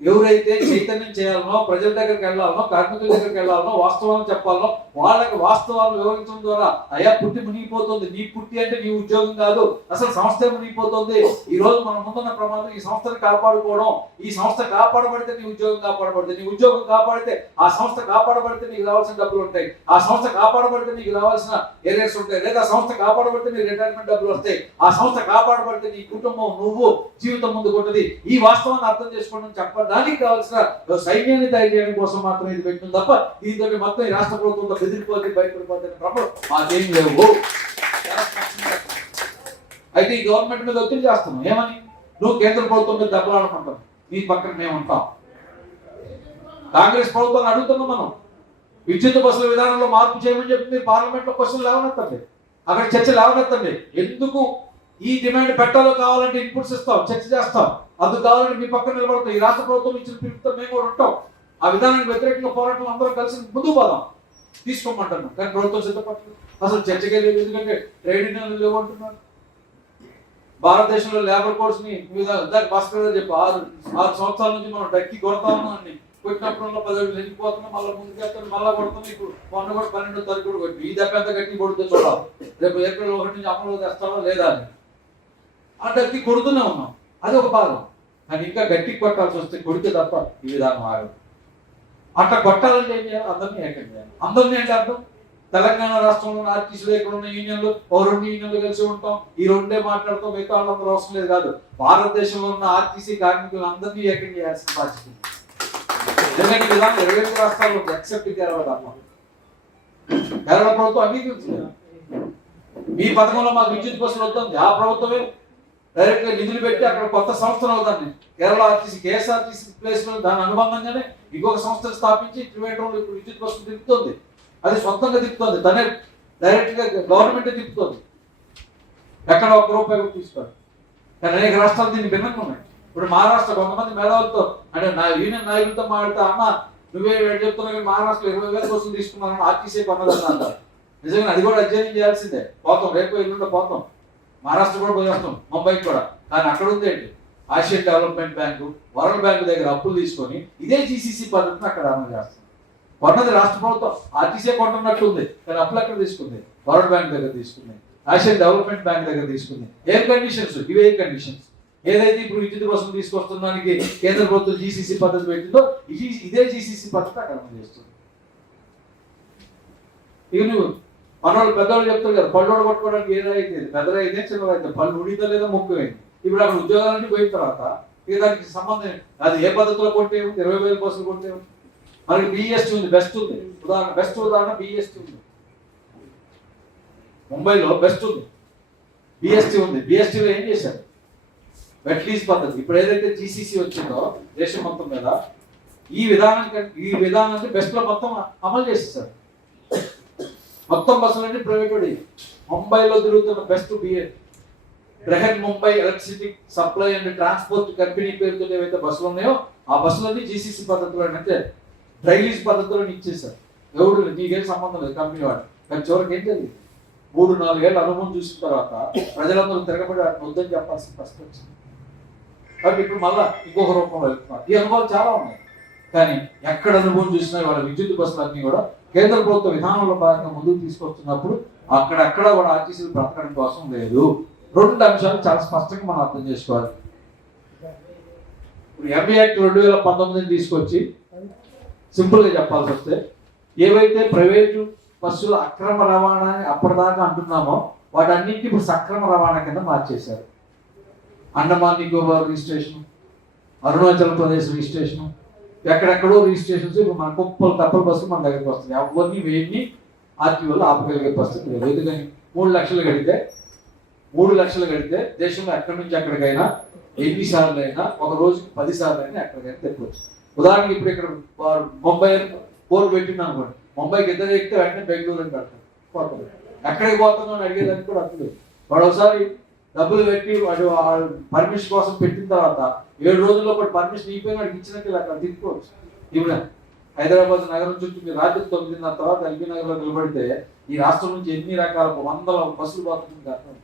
ఎవరైతే చైతన్యం చేయాలనో, ప్రజల దగ్గరికి వెళ్ళాలనో, కార్మికుల దగ్గరికి వెళ్ళాలనో, వాస్తవాలను చెప్పాలనో, వాళ్ళకి వాస్తవాలు వివరించడం ద్వారా అయ్యా పుట్టి మునిగిపోతుంది, నీ పుట్టి అంటే నీ ఉద్యోగం కాదు, అసలు సంస్థే మునిగిపోతుంది, ఈ రోజు మన ముందున్న ప్రమాదం ఈ సంస్థను కాపాడుకోవడం, ఈ సంస్థ కాపాడబడితే నీ ఉద్యోగం కాపాడబడితే, నీ ఉద్యోగం కాపాడితే ఆ సంస్థ కాపాడబడితే నీకు రావాల్సిన డబ్బులు ఉంటాయి, ఆ సంస్థ కాపాడబడితే నీకు రావాల్సిన ఏరియాస్ ఉంటాయి, లేదా సంస్థ కాపాడబడితే నీ రిటైర్మెంట్ డబ్బులు వస్తాయి, ఆ సంస్థ కాపాడబడితే నీ కుటుంబం, నువ్వు జీవితం ముందుకు ఉంటుంది. ఈ వాస్తవాన్ని అర్థం చేసుకోవడం చెప్పడానికి కావాల్సిన సైన్యాన్ని తయారు చేయడం కోసం మాత్రం ఇది పెట్టింది తప్ప దీంతో మొత్తం ఈ రాష్ట్ర ప్రభుత్వంలో బెదిరిపోతే భయపడిపోతే మాకేం లేవు. అయితే ఈ గవర్నమెంట్ మీద ఒత్తిడి చేస్తున్నాం. ఏమని? నువ్వు కేంద్ర ప్రభుత్వం మీద దెబ్బలాడుకుంటావు, నీ పక్కన మేము ఉంటాం. కాంగ్రెస్ ప్రభుత్వాన్ని అడుగుతున్నాం మనం, విద్యుత్ బస్సుల విధానంలో మార్పు చేయమని చెప్పి మీరు పార్లమెంట్ లో క్వశ్చన్ లేవనెత్తండి, అక్కడ చర్చ లేవనెత్తండి. ఎందుకు ఈ డిమాండ్ పెట్టాలో కావాలంటే ఇన్పుట్స్ ఇస్తాం, చర్చ చేస్తాం, అందుకు కావాలంటే మీ పక్కన నిలబడతాం. ఈ రాష్ట్ర ప్రభుత్వం ఇచ్చిన పిలుపుతో మేము కూడా ఉంటాం. ఆ విధానానికి వ్యతిరేకంగా పోరాటం అందరం కలిసి ముందుకు పోదాం, తీసుకోమంటున్నాం. కానీ ప్రభుత్వం సిద్ధపడుతుంది, అసలు చర్చకే లేదు. ఎందుకంటే ట్రేడ్ యూనియన్లు లేవంటున్నారు. భారతదేశంలో లేబర్ కోడ్స్ ని భాస్కర్ గారు చెప్పి 6 సంవత్సరాల నుంచి మనం డక్కి కొడతా ఉన్నాం అన్ని కొట్టినప్పుడు 10 ఏళ్ళు వెళ్ళిపోతున్నాం, మళ్ళీ ముందుకెళ్తాం, మళ్ళీ కొడతాం. ఇప్పుడు మొన్న కూడా 12వ తారీఖు కూడా కొట్టి ఈ దెబ్బ ఎంత గట్టి కొడితే చూడాలి, రేపు ఏప్రిల్ 1 నుంచి అమలు తెస్తామో లేదా అని ఆ డక్కి కొడుతూనే ఉన్నాం. అది ఒక భాగం. కానీ ఇంకా గట్టి కొట్టాల్సి వస్తే కొడితే తప్ప ఈ విధానం ఆగదు. అట్లా కొట్టాలంటే ఏం చేయాలి? అందరినీ ఏకం చేయాలి. అందరినీ అంటే అర్థం తెలంగాణ రాష్ట్రంలో ఆర్టీసీలో ఎక్కడ ఉన్న యూనియన్లు 2 యూనియన్లు కలిసి ఉంటాం, ఈ 2 మాట్లాడుతాం, మిగతా వాళ్ళందరూ అవసరం లేదు కాదు. భారతదేశంలో ఉన్న ఆర్టీసీ కార్మికులు అందరినీ ఏకం చేయాల్సిన బాధ్యత. ఎందుకంటే విధానం 25 రాష్ట్రాల్లో ఎక్సెప్ట్ కేరళ తప్ప. కేరళ ప్రభుత్వం అంగీకరించలేదు. మీ పథకంలో మాకు విద్యుత్ బస్సులు వద్దండి, ఆ ప్రభుత్వమే డైరెక్ట్ గా నిధులు పెట్టి అక్కడ కొత్త సంస్థలు అవుతాన్ని కేరళ ఆర్టీసీ కేఎస్ఆర్టీసీ ప్లేస్ లో దాని అనుబంధంగానే ఇంకొక సంస్థను స్థాపించి త్రివేంద్రంలో ఇప్పుడు విద్యుత్ బస్సులు తిప్పుతుంది. అది సొంతంగా తిప్పుతుంది, తనే డైరెక్ట్ గా గవర్నమెంట్ తిప్పుతుంది, ఎక్కడ ఒక్క రూపాయి కూడా తీసుకోవాలి. కానీ అనేక రాష్ట్రాలు దీన్ని భిన్నంగా ఉన్నాయి. ఇప్పుడు మహారాష్ట్ర కొంతమంది మేధావులతో అంటే నా యూనియన్ నాయకులతో మాట్లాడితే అన్న నువ్వే చెప్తున్నావు కానీ మహారాష్ట్రలో 20,000 బస్సులు తీసుకున్నాను ఆర్టీసీ కొన్నదని అంటారు. నిజంగా అది కూడా అధ్యయనం చేయాల్సిందే. పోతాం, రేపు ఎల్లుండో పోతాం, మహారాష్ట్ర కూడా పోయేస్తాం, ముంబైకి కూడా. కానీ అక్కడ ఉంది ఏంటి? Asian development bank, world bank దగ్గర అప్పులు తీసుకొని ఇదే జీసీసీ పద్ధతిని అక్కడ అమలు చేస్తుంది. కొన్నది రాష్ట్ర ప్రభుత్వం, ఆర్టీసీ కొంటున్నట్టు ఉంది, కానీ అప్పులు ఎక్కడ తీసుకుంది? వరల్డ్ బ్యాంక్ దగ్గర తీసుకుంది, ఆసియన్ డెవలప్మెంట్ బ్యాంక్ దగ్గర తీసుకుంది. ఏం కండిషన్స్? ఇవే కండిషన్స్. ఏదైతే ఇప్పుడు విద్యుత్ బస్సులు తీసుకొస్తున్నానికి కేంద్ర ప్రభుత్వం జీసీసీ పద్ధతి పెట్టిందో ఇదే జీసీసీ పద్ధతి అక్కడ అమలు చేస్తుంది. ఇక నువ్వు మనవాళ్ళు పెద్దవాళ్ళు చెప్తారు కదా, పళ్ళు కొట్టుకోవడానికి ఏ రైతు పెద్ద రైతే చిన్న రైతు, పళ్ళు ఉడితో లేదా ముఖ్యమైంది. ఇప్పుడు అక్కడ ఉద్యోగాలన్నీ పోయిన తర్వాత ఇక దానికి సంబంధం అది ఏ పద్ధతిలో కొంటే 20,000 బస్సులు కొంటే మనకి బిఎస్టీ ఉంది, బెస్ట్ ఉంది. బెస్ట్ ఉదాహరణ బిఎస్టీ ఉంది, ముంబైలో బెస్ట్ ఉంది, బిఎస్టీ ఉంది. బిఎస్టీలో ఏం చేశారు? వెట్ లీజ్ పద్ధతి. ఇప్పుడు ఏదైతే జీసీసీ వచ్చిందో దేశం మొత్తం మీద ఈ విధానానికి బెస్ట్ లో మొత్తం అమలు చేసేసారు. మొత్తం బస్సులన్నీ ప్రైవేట్. ముంబైలో తిరుగుతున్న best Brihan Mumbai electricity supply and transport company పేరుతో ఏవైతే బస్సులు ఉన్నాయో ఆ బస్సులన్నీ జీసీసీ పద్ధతిలో అంటే డ్రైలీజ్ పద్ధతిలో ఇచ్చేసారు. ఎవరు నీకేం సంబంధం లేదు కంపెనీ వాడు. కానీ చివరికి ఏం జరిగింది? 3-4 ఏళ్ళ అనుభవం చూసిన తర్వాత ప్రజలందరూ తిరగబడి వద్దని చెప్పాల్సిన పరిస్థితి వచ్చింది. కాబట్టి ఇప్పుడు మళ్ళా ఇంకొక రూపంలో వెళ్తున్నారు. ఈ అనుభవాలు చాలా ఉన్నాయి. కానీ ఎక్కడ అనుభవం చూసినా వాళ్ళ విద్యుత్ బస్సులు అన్ని కూడా కేంద్ర ప్రభుత్వ విధానంలో భాగంగా ముందుకు తీసుకొస్తున్నప్పుడు అక్కడెక్కడ కూడా ఆర్టీసీలు బ్రతకడం కోసం లేదు. 2 అంశాలు చాలా స్పష్టంగా మనం అర్థం చేసుకోవాలి. ఇప్పుడు ఎంబీ యాక్ట్ 2019 తీసుకొచ్చి సింపుల్ గా చెప్పాల్సి వస్తే ఏవైతే ప్రైవేటు బస్సుల అక్రమ రవాణా అని అప్పటిదాకా అంటున్నామో వాటన్నింటి ఇప్పుడు సక్రమ రవాణా కింద మార్చేశారు. అండమాన్ నికోబార్ రిజిస్ట్రేషన్, అరుణాచల్ ప్రదేశ్ రిజిస్ట్రేషన్, ఎక్కడెక్కడో రిజిస్ట్రేషన్స్ ఇప్పుడు మన కుప్పలు తప్పల బస్సులు మన దగ్గరికి వస్తుంది. ఎవరిని వేడిని ఆర్టీఓలో ఆపగలిగే పరిస్థితి లేదు. ఎందుకని 3 లక్షలు కడితే దేశంలో ఎక్కడి నుంచి ఎక్కడికైనా ఎన్ని సార్లు అయినా ఒక రోజుకి 10 సార్లు అయినా ఎక్కడికైనా తెప్పవచ్చు. ఉదాహరణకి ఇప్పుడు ఇక్కడ ముంబై బోర్డు పెట్టింది అనుకోండి, ముంబైకి ఇద్దరు ఎక్కితే వెంటనే బెంగళూరు అని పెడతారు. పోతుంది ఎక్కడికి పోతుందో అని అడిగేదానికి కూడా అర్థం లేదు. వాడు ఒకసారి డబ్బులు పెట్టి వాడు పర్మిషన్ కోసం పెట్టిన తర్వాత 7 రోజుల్లో కూడా పర్మిషన్ ఇవ్వకపోయినా వాడికి ఇచ్చినట్టు అక్కడ తిప్పుకోవచ్చు. ఇప్పుడు హైదరాబాద్ నగరం చుట్టూ మీరు రాత్రి 9:30 తర్వాత ఎల్బీ నగర్లో నిలబడితే ఈ రాష్ట్రం నుంచి ఎన్ని రకాల 100 బస్సులు పోతుంది.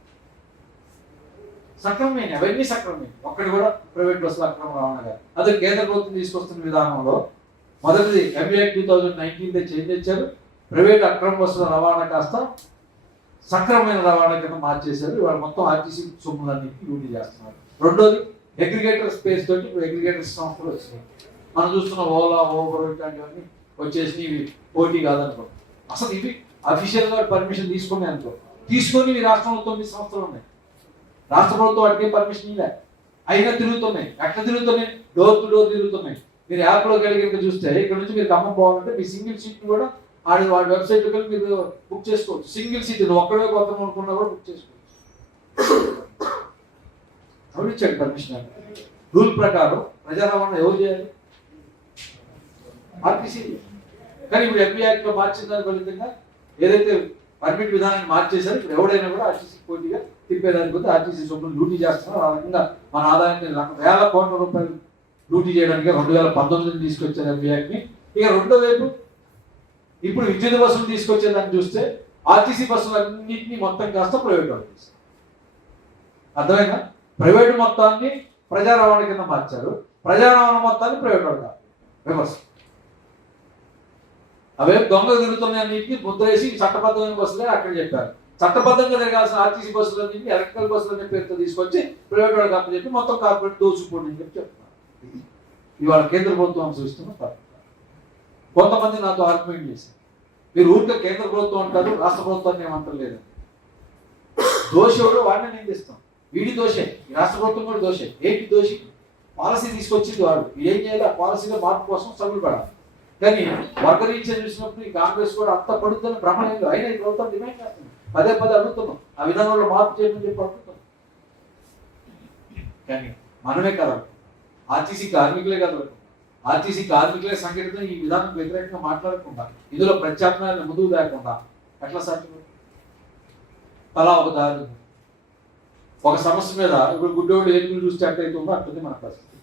సక్రమమైన అవన్నీ సక్రమమైన ఒక్కటి కూడా ప్రైవేట్ బస్సులు అక్రమ రవాణా కాదు. అదే కేంద్ర ప్రభుత్వం తీసుకొస్తున్న విధానంలో మొదటిది ఎంబీ యాక్ట్ 2019 చేంజ్ తెచ్చారు. ప్రైవేట్ అక్రమ బస్సుల రవాణా కాస్త సక్రమమైన రవాణా కింద మార్చేశారు. ఇవాళ మొత్తం ఆర్టీసీ సొమ్ములన్నింటినీ డ్యూటీ చేస్తున్నారు. రెండోది అగ్రిగేటర్ స్పేస్ తోటి ఇప్పుడు అగ్రిగేటర్ సంస్థలు వచ్చినాయి. మనం చూస్తున్న ఓలా, ఓబర్ ఇట్లాంటివన్నీ వచ్చేసి ఇవి పోటీ కాదనుకో. అసలు ఇవి అఫీషియల్గా పర్మిషన్ తీసుకునే అనుకో, తీసుకొని ఈ రాష్ట్రంలో 9 సంస్థలు ఉన్నాయి. రాష్ట్ర ప్రభుత్వం వాటికి పర్మిషన్ ఇలా అయినా తిరుగుతున్నాయి. ఎట్లా తిరుగుతున్నాయి? డోర్ టు డోర్ తిరుగుతున్నాయి. మీరు యాప్లో కలిగి చూస్తే ఇక్కడ నుంచి మీరు ఖమ్మం పోవాలంటే మీ సింగిల్ సీట్ కూడా వాడి వెబ్సైట్లోకి వెళ్ళి మీరు బుక్ చేసుకోవచ్చు. సింగిల్ సీట్ ఒక్కడే పోతాం అనుకున్నా కూడా బుక్ చేసుకోవచ్చు. ఎవరు ఇచ్చాడు పర్మిషన్? రూల్ ప్రకారం ప్రజా రవాణా ఎవరు చేయాలి? ఆర్టీసీ. కానీ ఇప్పుడు ఎంపీ యాక్ట్లో మార్చిన దాని ఫలితంగా ఏదైతే పర్మిట్ విధానాన్ని మార్చేశారో ఇప్పుడు ఎవడైనా కూడా ఆర్టీసీ పోటీగా తిప్పేదానికి పోతే ఆర్టీసీ సొమ్ములు డ్యూటీ చేస్తున్నారు. ఆ రకంగా మన ఆదాయాన్ని వేల కోట్ల రూపాయలు డ్యూటీ చేయడానికి 2019 తీసుకొచ్చారు ఎంపీ యాక్ట్ని. ఇక రెండో వైపు ఇప్పుడు విద్యుత్ బస్సులు తీసుకొచ్చేదాన్ని చూస్తే ఆర్టీసీ బస్సులు అన్నింటినీ మొత్తం కాస్త ప్రైవేట్ వాళ్ళు చేస్తారు. అర్థమైనా? ప్రైవేటు మొత్తాన్ని ప్రజా రవాణా కింద మార్చారు, ప్రజా రవాణా మొత్తాన్ని ప్రైవేట్ వాళ్ళు కాదు. రివర్స్. అవే దొంగ తిరుగుతున్నాయి అన్నింటినీ ముద్ర వేసి చట్టబద్ధమైన బస్సులే అక్కడ చెప్పారు. చట్టబద్ధంగా తిరగాల్సిన ఆర్టీసీ బస్సులన్నింటినీ ఎలక్ట్రికల్ బస్సులు అనే పేరుతో తీసుకొచ్చి ప్రైవేట్ వాళ్ళకి అప్పు చెప్పి మొత్తం కార్పొరేట్ దోచుకోండి అని చెప్పి చెప్తున్నారు. ఇవాళ కేంద్ర ప్రభుత్వం చూస్తున్న తప్పు. కొంతమంది నాతో ఆర్గ్యుమెంట్ చేశారు, మీరు ఊరికే కేంద్ర ప్రభుత్వం అంటారు, రాష్ట్ర ప్రభుత్వాన్ని ఏమంటారు లేదు. దోషి ఎవరో వాడిని నిందిస్తాం. వీడి దోషే, ఈ రాష్ట్ర ప్రభుత్వం కూడా దోషే. ఏంటి దోషి? పాలసీ తీసుకొచ్చింది వాడు. ఏం చేయాలి? ఆ పాలసీలో మార్పు కోసం సభలు పడాలి. కానీ వర్గరీత్యా చూసినప్పుడు ఈ కాంగ్రెస్ కూడా అంత పడుతుందని భ్రమ లేదు. అయినా ఈ ప్రభుత్వం డిమాండ్ చేస్తుంది. పదే అడుగుతున్నాం, ఆ విధానంలో మార్పు చేయమని చెప్పి అడుగుతున్నాం. కానీ మనమే కదలం, ఆర్టీసీ కార్మికులే కదలం. ఆర్టీసీ కార్మికులే సంఘటిత ఈ విధానం వ్యతిరేకంగా మాట్లాడకుండా, ఇందులో ప్రత్యామ్నాయాలను ముందుకు లేకుండా ఎట్లా సాధ్యం? తలా ఒక దారి. ఒక సమస్య మీద ఇప్పుడు గుడ్డోళ్ళు ఏనుగులు చూస్తే ఎట్లయితుందో అట్లది మన పరిస్థితి.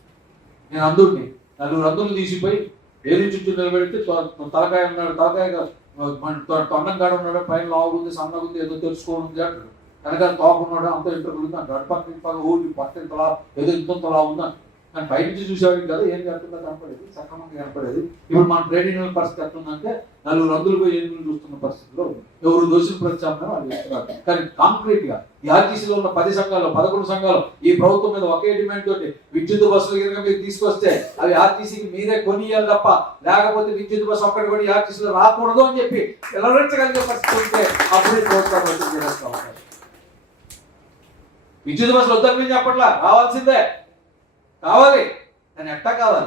నేను అందుడిని 4 అందులు తీసిపోయి ఏది చుట్టూ నిలబెడితే తలకాయ ఉన్నాడు, తలకాయ తొండం కాడ ఉన్నాడు, పైన లావు ఉంది, సన్నగా ఉంది, ఏదో తెలుసుకోవడం ఉంది అంటాడు. వెనక తోకున్నాడు, అంత ఇంటర్వ్యూ ఉంది అంటాడు. పక్కన ఊరి పక్కన తలా ఏదో ఇంత లా ఉందా. కానీ బయట నుంచి చూసేవాడికి కదా ఏం కడుతుందో కనపడేది, సక్రమంగా కనపడేది. ఇప్పుడు మన ట్రేడింగ్ పరిస్థితి ఎట్లుందంటే 4 రంగులు పోయి ఏనుగులు చూస్తున్న పరిస్థితిలో ఎవరు దోషులు ప్రత్యామ్నాయం వాళ్ళు చేస్తున్నారు. కానీ కాంక్రీట్ గా ఈ ఆర్టీసీలో ఉన్న 10 సంఘాలు 11 సంఘాలు ఈ ప్రభుత్వం మీద ఒకే డిమాండ్ తోటి విద్యుత్ బస్సులు కనుక మీరు తీసుకొస్తే అవి ఆర్టీసీకి మీరే కొనియాలి తప్ప, లేకపోతే విద్యుత్ బస్సు ఒక్కటి కూడా ఈ ఆర్టీసీలో రాకూడదు అని చెప్పి నిలవరించగలిగే పరిస్థితి ఉంటే అప్పుడే ప్రభుత్వం విద్యుత్ బస్సులు వద్దని చెప్పట్లా, రావాల్సిందే, కావాలి. కానీ ఎట్టా కావాలి?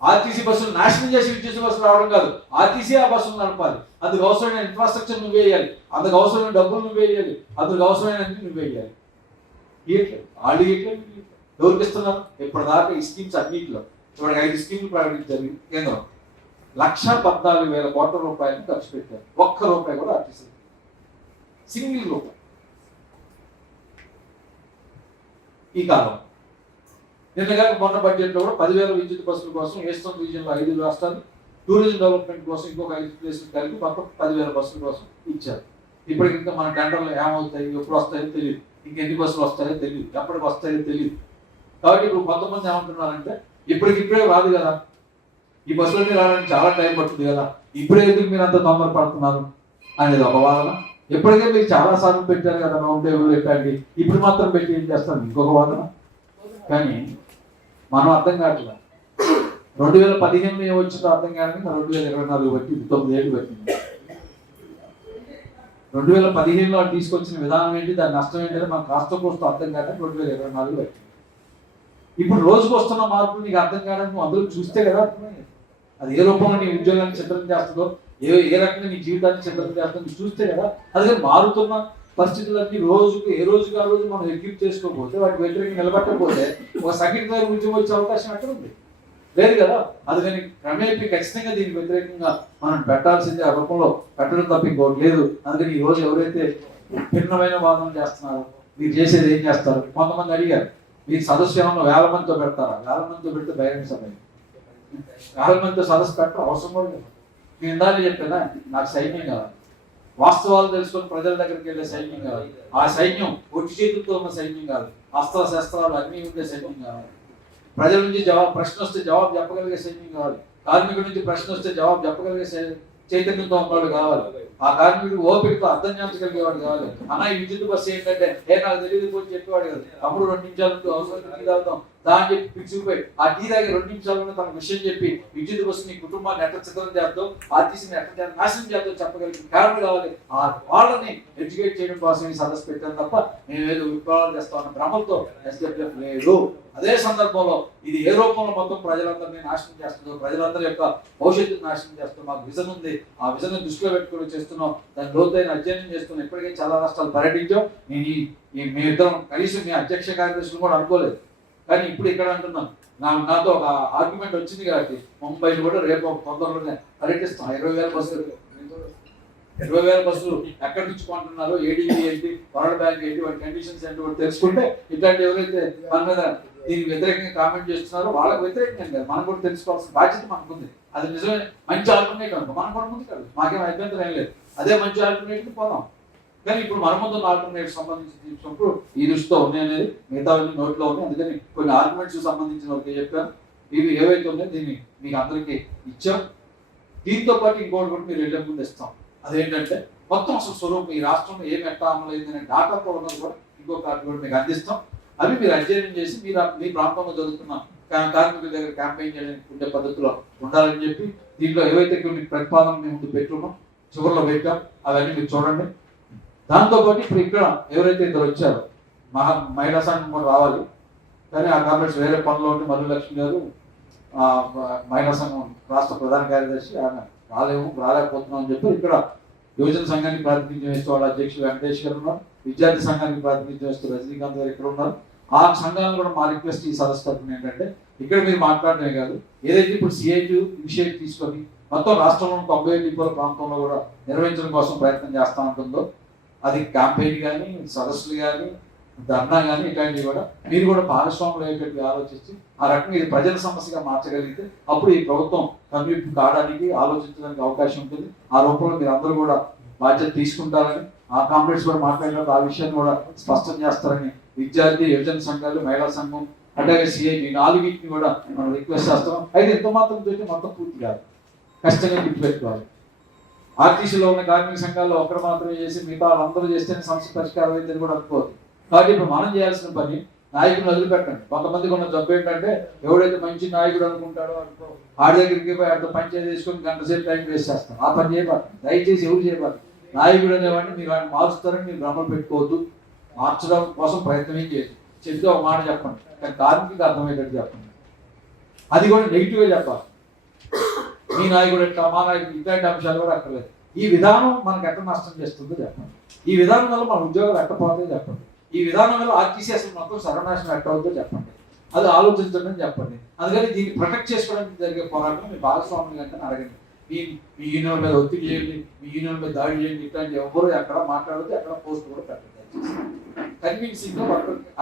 ఆర్టీసీ బస్సులు నాశనం చేసి విద్యుత్ బస్సులు రావడం కాదు, ఆర్టీసీ ఆ బస్సులు నడపాలి. అందుకు అవసరమైన ఇన్ఫ్రాస్ట్రక్చర్ నువ్వు వేయాలి, అందుకు అవసరమైన డబ్బులు నువ్వు వేయాలి, అందుకు అవసరమైన నువ్వు వేయాలి. ఇయట్లేదు వాళ్ళు, ఇయట్లేదు. ఎవరికి ఇస్తున్నారు? ఇప్పటిదాకా ఈ స్కీమ్స్ అన్నింటిలో ఇప్పటికి 5 స్కీమ్లు ప్రకటించారు కేంద్రం. 1,14,000 కోట్ల రూపాయలను ఖర్చు పెట్టారు. ఒక్క రూపాయి కూడా ఆర్టీసీ, సింగిల్ రూపాయి. ఈ కాలం నిన్నగా మొన్న బడ్జెట్లో కూడా 10,000 విద్యుత్ బస్సుల కోసం ఈస్టర్న్ రీజియన్లో 5 రాష్ట్రాలు, టూరిజం డెవలప్మెంట్ కోసం ఇంకొక 5 ప్లేసులు కలిపి మొత్తం 10,000 బస్సుల కోసం ఇచ్చారు. ఇప్పటికి ఇంకా మన టెండర్లు ఏమవుతాయి, ఎప్పుడు వస్తాయో తెలియదు, ఇంకెన్ని బస్సులు వస్తాయో తెలియదు, ఎప్పటికి వస్తాయో తెలియదు. కాబట్టి ఇప్పుడు కొంతమంది ఏమంటున్నారంటే ఇప్పటికిప్పుడే రాదు కదా, ఈ బస్సులన్నీ రావడానికి చాలా టైం పడుతుంది కదా, ఇప్పుడే ఎందుకు మీరు అంత తొందర పడుతున్నారు అనేది ఒక వాదన. ఎప్పటికే మీరు చాలా సార్లు పెట్టారు కదా, రౌండ్ టేబుల్ పెట్టండి, ఇప్పుడు మాత్రం పెట్టి ఏం చేస్తాను ఇంకొక వాదన. కానీ మనం అర్థం కావట్లేదు. 2015 ఏమొచ్చిందో అర్థం కాదు, 2024 బట్టి 9 ఏళ్ళు పెట్టింది. 2015లో తీసుకొచ్చిన విధానం ఏంటి, దాని నష్టం ఏంటంటే మనకు కాస్త కోస్త అర్థం కాదని 2024 పెట్టింది. ఇప్పుడు రోజుకు వస్తున్న మార్పులు నీకు అర్థం కాదని నువ్వు అందరూ చూస్తే కదా అర్థమైంది. అది ఏ రూపంలో నీ ఉద్యోగాన్ని చిత్రం చేస్తుందో, ఏ రకంగా నీ జీవితాన్ని చిత్రం చేస్తుందో చూస్తే కదా. అదే మారుతున్న పరిస్థితులన్నీ రోజుకు ఏ రోజుకి ఆ రోజు మనం ఎక్విప్ చేసుకోకపోతే, వాటికి వ్యతిరేకంగా నిలబట్టకపోతే ఒక సెకండ్ వేవ్ ఉద్యమం వచ్చే అవకాశం ఎక్కడ ఉంది? లేదు కదా. అందుకని క్రమేపీ ఖచ్చితంగా దీనికి వ్యతిరేకంగా మనం పెట్టాల్సిందే, ఆ రూపంలో పెట్టడం తప్ప ఇంకోటి లేదు. అందుకని ఈ రోజు ఎవరైతే భిన్నమైన వాదన చేస్తున్నారో మీరు చేసేది ఏం చేస్తారు? కొంతమంది అడిగారు, మీరు సదస్సు ఏమన్నా 1000 మందితో పెడతారా? 1000 మందితో పెడితే బహిరంగ సభ, 1000 మందితో సదస్సు పెట్టడం అవసరం కూడా లేదు. నేను ఇందాక చెప్పేదా, నాకు సైన్యం కావాలి. వాస్తవాలు తెలుసుకొని ప్రజల దగ్గరికి వెళ్ళే సైన్యం కావాలి. ఆ సైన్యం ఒట్టి చేతులతో ఉన్న సైన్యం కాదు, అస్త్ర శస్త్రాలు అన్నీ ఉండే సైన్యం కావాలి. ప్రజల నుంచి ప్రశ్న వస్తే జవాబు చెప్పగలిగే సైన్యం కావాలి. కార్మికుడి నుంచి ప్రశ్న వస్తే జవాబు చెప్పగలిగే చైతన్యంతో ఉన్నవాడు కావాలి. ఆ కార్మికుడు ఓపికతో అర్థం చేయించగలిగేవాడు కావాలి. అన్న ఈ విద్యుత్ బస్సు ఏంటంటే నాకు తెలియదు పోయి చెప్పేవాడు కాదు. అప్పుడు 2 నిమిషాలు అవసరం టీ తాగుతాం దాని చెప్పి పిచ్చిపోయి ఆ టీ తాగి 2 నిమిషాల్లోనే తన విషయం చెప్పి విద్యుత్ బస్సు నీ కుటుంబాన్ని ఎట్ట చిత్రం చేద్దాం, ఆర్టీసీని ఎట్ట నాశనం చేద్దాం చెప్పగలిగి కారణం కావాలి. ఆ వాళ్ళని ఎడ్యుకేట్ చేయడం కోసం ఈ సదస్సు పెట్టాను తప్ప మేమేదో విప్లవాలు చేస్తామన్న భ్రమలతో ఎస్డబ్ల్యూఎఫ్ లేదు. అదే సందర్భంలో ఇది ఏ రూపంలో మొత్తం ప్రజలందరినీ నాశనం చేస్తుందో, ప్రజలందరి యొక్క భవిష్యత్తును నాశనం చేస్తుందో మాకు విజన్ ఉంది. ఆ విజన్ దృష్టిలో పెట్టుకుని చేస్తున్నాం, దాని లోతైన అధ్యయనం చేస్తున్నాం. ఇప్పటికే చాలా రాష్ట్రాలు పర్యటించాం. నేను మీ ఇద్దరం కనీసం మీ అధ్యక్ష కార్యదర్శులు కూడా అనుకోలేదు, కానీ ఇప్పుడు ఇక్కడ అంటున్నాను. నాతో ఒక ఆర్గ్యుమెంట్ వచ్చింది కాబట్టి ముంబైలో కూడా రేపు తొందరలోనే పర్యటిస్తాం. 20,000 బస్సులు ఎక్కడి నుంచి కొంటున్నారు, ఏడీబీ ఏంటి, వరల్డ్ బ్యాంక్ ఏంటి, వాటి కండిషన్స్ ఏంటి కూడా తెలుసుకుంటే ఇట్లాంటి ఎవరైతే మన మీద దీనికి వ్యతిరేకంగా కామెంట్ చేస్తున్నారో వాళ్ళకి వ్యతిరేకంగా కాదు, మనం కూడా తెలుసుకోవాల్సిన బాధ్యత మనకుంది. అది నిజమే మంచి ఆల్టర్నేటివ్ అనుకో మనం కూడా ముందు కాదు, మాకేం అభ్యంతరం ఏం లేదు. అదే మంచి ఆల్టర్నేటివ్ పోదాం. కానీ ఇప్పుడు మన ముందు ఆల్టర్నేటివ్ సంబంధించి తీసుకున్నప్పుడు ఈ దృష్టితో ఉన్నాయి అనేది మిగతా నోట్లో ఉన్నాయి. అందుకని కొన్ని ఆర్గ్యుమెంట్స్ సంబంధించిన వాళ్ళకి చెప్పాను. ఇవి ఏవైతే ఉన్నాయో దీన్ని మీకు అందరికీ ఇచ్చాం. దీంతో పాటు ఇంకోటి కూడా మీరు వెళ్ళే ముందు ఇస్తాం. అదేంటంటే మొత్తం అసలు స్వరూపం ఈ రాష్ట్రంలో ఏమి ఎట్లా అమలైందనే డాటాతో ఉన్నది కూడా ఇంకో కార్డు కూడా మీకు అందిస్తాం. అవి మీరు అధ్యయనం చేసి మీ ప్రాంతంలో జరుగుతున్న కార్మికుల దగ్గర క్యాంపెయిన్ చేయడానికి ఉండే పద్ధతిలో ఉండాలని చెప్పి దీంట్లో ఏవైతే కొన్ని ప్రతిపాదన మేము ముందు పెట్టుకున్నాం చివరిలో పెట్టాం అవన్నీ మీరు చూడండి. దాంతోపాటు ఇప్పుడు ఇక్కడ ఎవరైతే ఇద్దరు వచ్చారో మహిళా సంఘం కూడా రావాలి, కానీ ఆ కాంగ్రెస్ వేరే పనులు ఉంటే మల్లు లక్ష్మి గారు మహిళా సంఘం రాష్ట్ర ప్రధాన కార్యదర్శి ఆమె రాలేకపోతున్నాం అని చెప్పి ఇక్కడ యువజన సంఘానికి ప్రాతినిధ్యం వేస్తూ వాళ్ళ అధ్యక్షులు వెంకటేష్ గారు ఉన్నారు, విద్యార్థి సంఘానికి ప్రాతినిధ్యం వేస్తూ రజనీకాంత్ గారు ఇక్కడ ఉన్నారు. ఆ సంఘాలను కూడా మా రిక్వెస్ట్ ఈ సదస్సు తరపున ఏంటంటే ఇక్కడ మీరు మాట్లాడటమే కాదు, ఏదైతే ఇప్పుడు సిఐటి ఇనిషియేటివ్ తీసుకొని మొత్తం రాష్ట్రంలో 90 డిపోల ప్రాంతంలో కూడా నిర్వహించడం కోసం ప్రయత్నం చేస్తూ ఉంటుందో, అది క్యాంపెయిన్ కానీ సదస్సులు కానీ ధర్నా కానీ ఇట్లాంటివి కూడా మీరు కూడా భాగస్వాములు అయ్యేటట్టు ఆలోచించి ఆ రకంగా ఇది ప్రజల సమస్యగా మార్చగలిగితే అప్పుడు ఈ ప్రభుత్వం కమ్యూనిటీ కావడానికి ఆలోచించడానికి అవకాశం ఉంటుంది. ఆ రూపంలో మీరు అందరూ కూడా బాధ్యత తీసుకుంటారని ఆ కాంప్లెక్స్ కూడా మాట్లాడినప్పుడు ఆ విషయాన్ని కూడా స్పష్టం చేస్తారని విద్యార్థి యువజన సంఘాలు మహిళా సంఘం అట్లాగే సిఐ ఈ 4 కూడా మనం రిక్వెస్ట్ చేస్తాం. అయితే ఎంత మాత్రం చూస్తే మొత్తం పూర్తి కాదు, ఖచ్చితంగా గుర్తుపెట్టుకోవాలి. ఆర్టీసీలో ఉన్న కార్మిక సంఘాల్లో ఒకరు మాత్రమే చేసి మిగతా వాళ్ళందరూ చేస్తేనే సమస్య పరిష్కారం అయిందని కూడా అనుకోవద్దు. కాబట్టి ఇప్పుడు మనం చేయాల్సిన పని నాయకులను వదిలిపెట్టండి. కొంతమందికి ఉన్న జబ్బు ఏంటంటే ఎవడైతే మంచి నాయకుడు అనుకుంటాడో అనుకో ఆడి దగ్గరికి పోయి ఆడితో పంచాయతీ చేసుకొని గంట సేపు టైం వేస్ట్ చేస్తాం. ఆ పని చేయబాలి, దయచేసి ఎవరు చేయబాలి. నాయకుడు అనేవాడిని మీరు ఆయన మారుస్తారని మీరు భ్రమలు పెట్టుకోవద్దు. మార్చడం కోసం ప్రయత్నం చేయదు. చెప్తే ఒక మాట చెప్పండి, కానీ కార్మికులకు అర్థమయ్యేటట్టు చెప్పండి. అది కూడా నెగిటివ్గా చెప్పాలి. మీ నాయకుడు ఎట్లా మా నాయకుడు ఇట్లాంటి అంశాలు కూడా అక్కర్లేదు. ఈ విధానం మనకు ఎట్లా నష్టం చేస్తుందో చెప్పండి. ఈ విధానం వల్ల మన ఉద్యోగాలు ఎట్టపోతుందో చెప్పండి. ఈ విధానం వల్ల ఆర్టీసీ అసలు మొత్తం సర్వనాశనం ఎట్టవుతుందో చెప్పండి. అది ఆలోచించండి అని చెప్పండి. అందుకని దీన్ని ప్రొటెక్ట్ చేసుకోవడానికి జరిగే పోరాటం మీ భాగస్వాములు అంటే అడగండి. మీ యూనియన్ మీద ఒత్తిడి చేయండి, మీ యూనియన్ మీద దాడి చేయండి. ఇట్లాంటి ఎవరు ఎక్కడ మాట్లాడితే అక్కడ పోస్ట్ కూడా పెట్టండి. కన్విన్సింగ్గా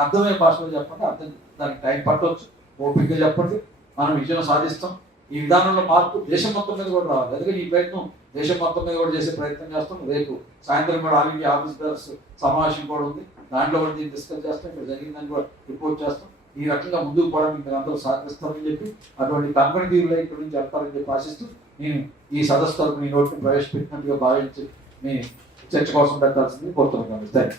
అర్థమయ్యే భాషలో చెప్పండి. అర్థం దానికి టైం పట్టవచ్చు, ఓపికగా చెప్పండి. మనం విజయం సాధిస్తాం. ఈ విధానంలో మార్పు దేశం మొత్తం మీద కూడా రావాలి. అందుకని ఈ ప్రయత్నం దేశం మొత్తం మీద కూడా చేసే ప్రయత్నం చేస్తాం. రేపు సాయంత్రం కూడా ఆల్ ఇండియా ఆఫీసర్స్ సమావేశం కూడా ఉంది, దాంట్లో కూడా దీన్ని డిస్కస్ చేస్తాం. ఇక్కడ జరిగిందని కూడా రిపోర్ట్ చేస్తాం. ఈ రకంగా ముందుకు పోవడానికి మీరు అందరూ సహకరిస్తారని చెప్పి అటువంటి కంపెనీ తీరులో ఇక్కడ నుంచి వెళ్తారని చెప్పి ఆశిస్తూ నేను ఈ సదస్సు తరపు మీ నోటిని ప్రవేశపెట్టినట్టుగా భావించి మీ చర్చ కోసం పెట్టాల్సింది కోరుతున్నాను. Thank you.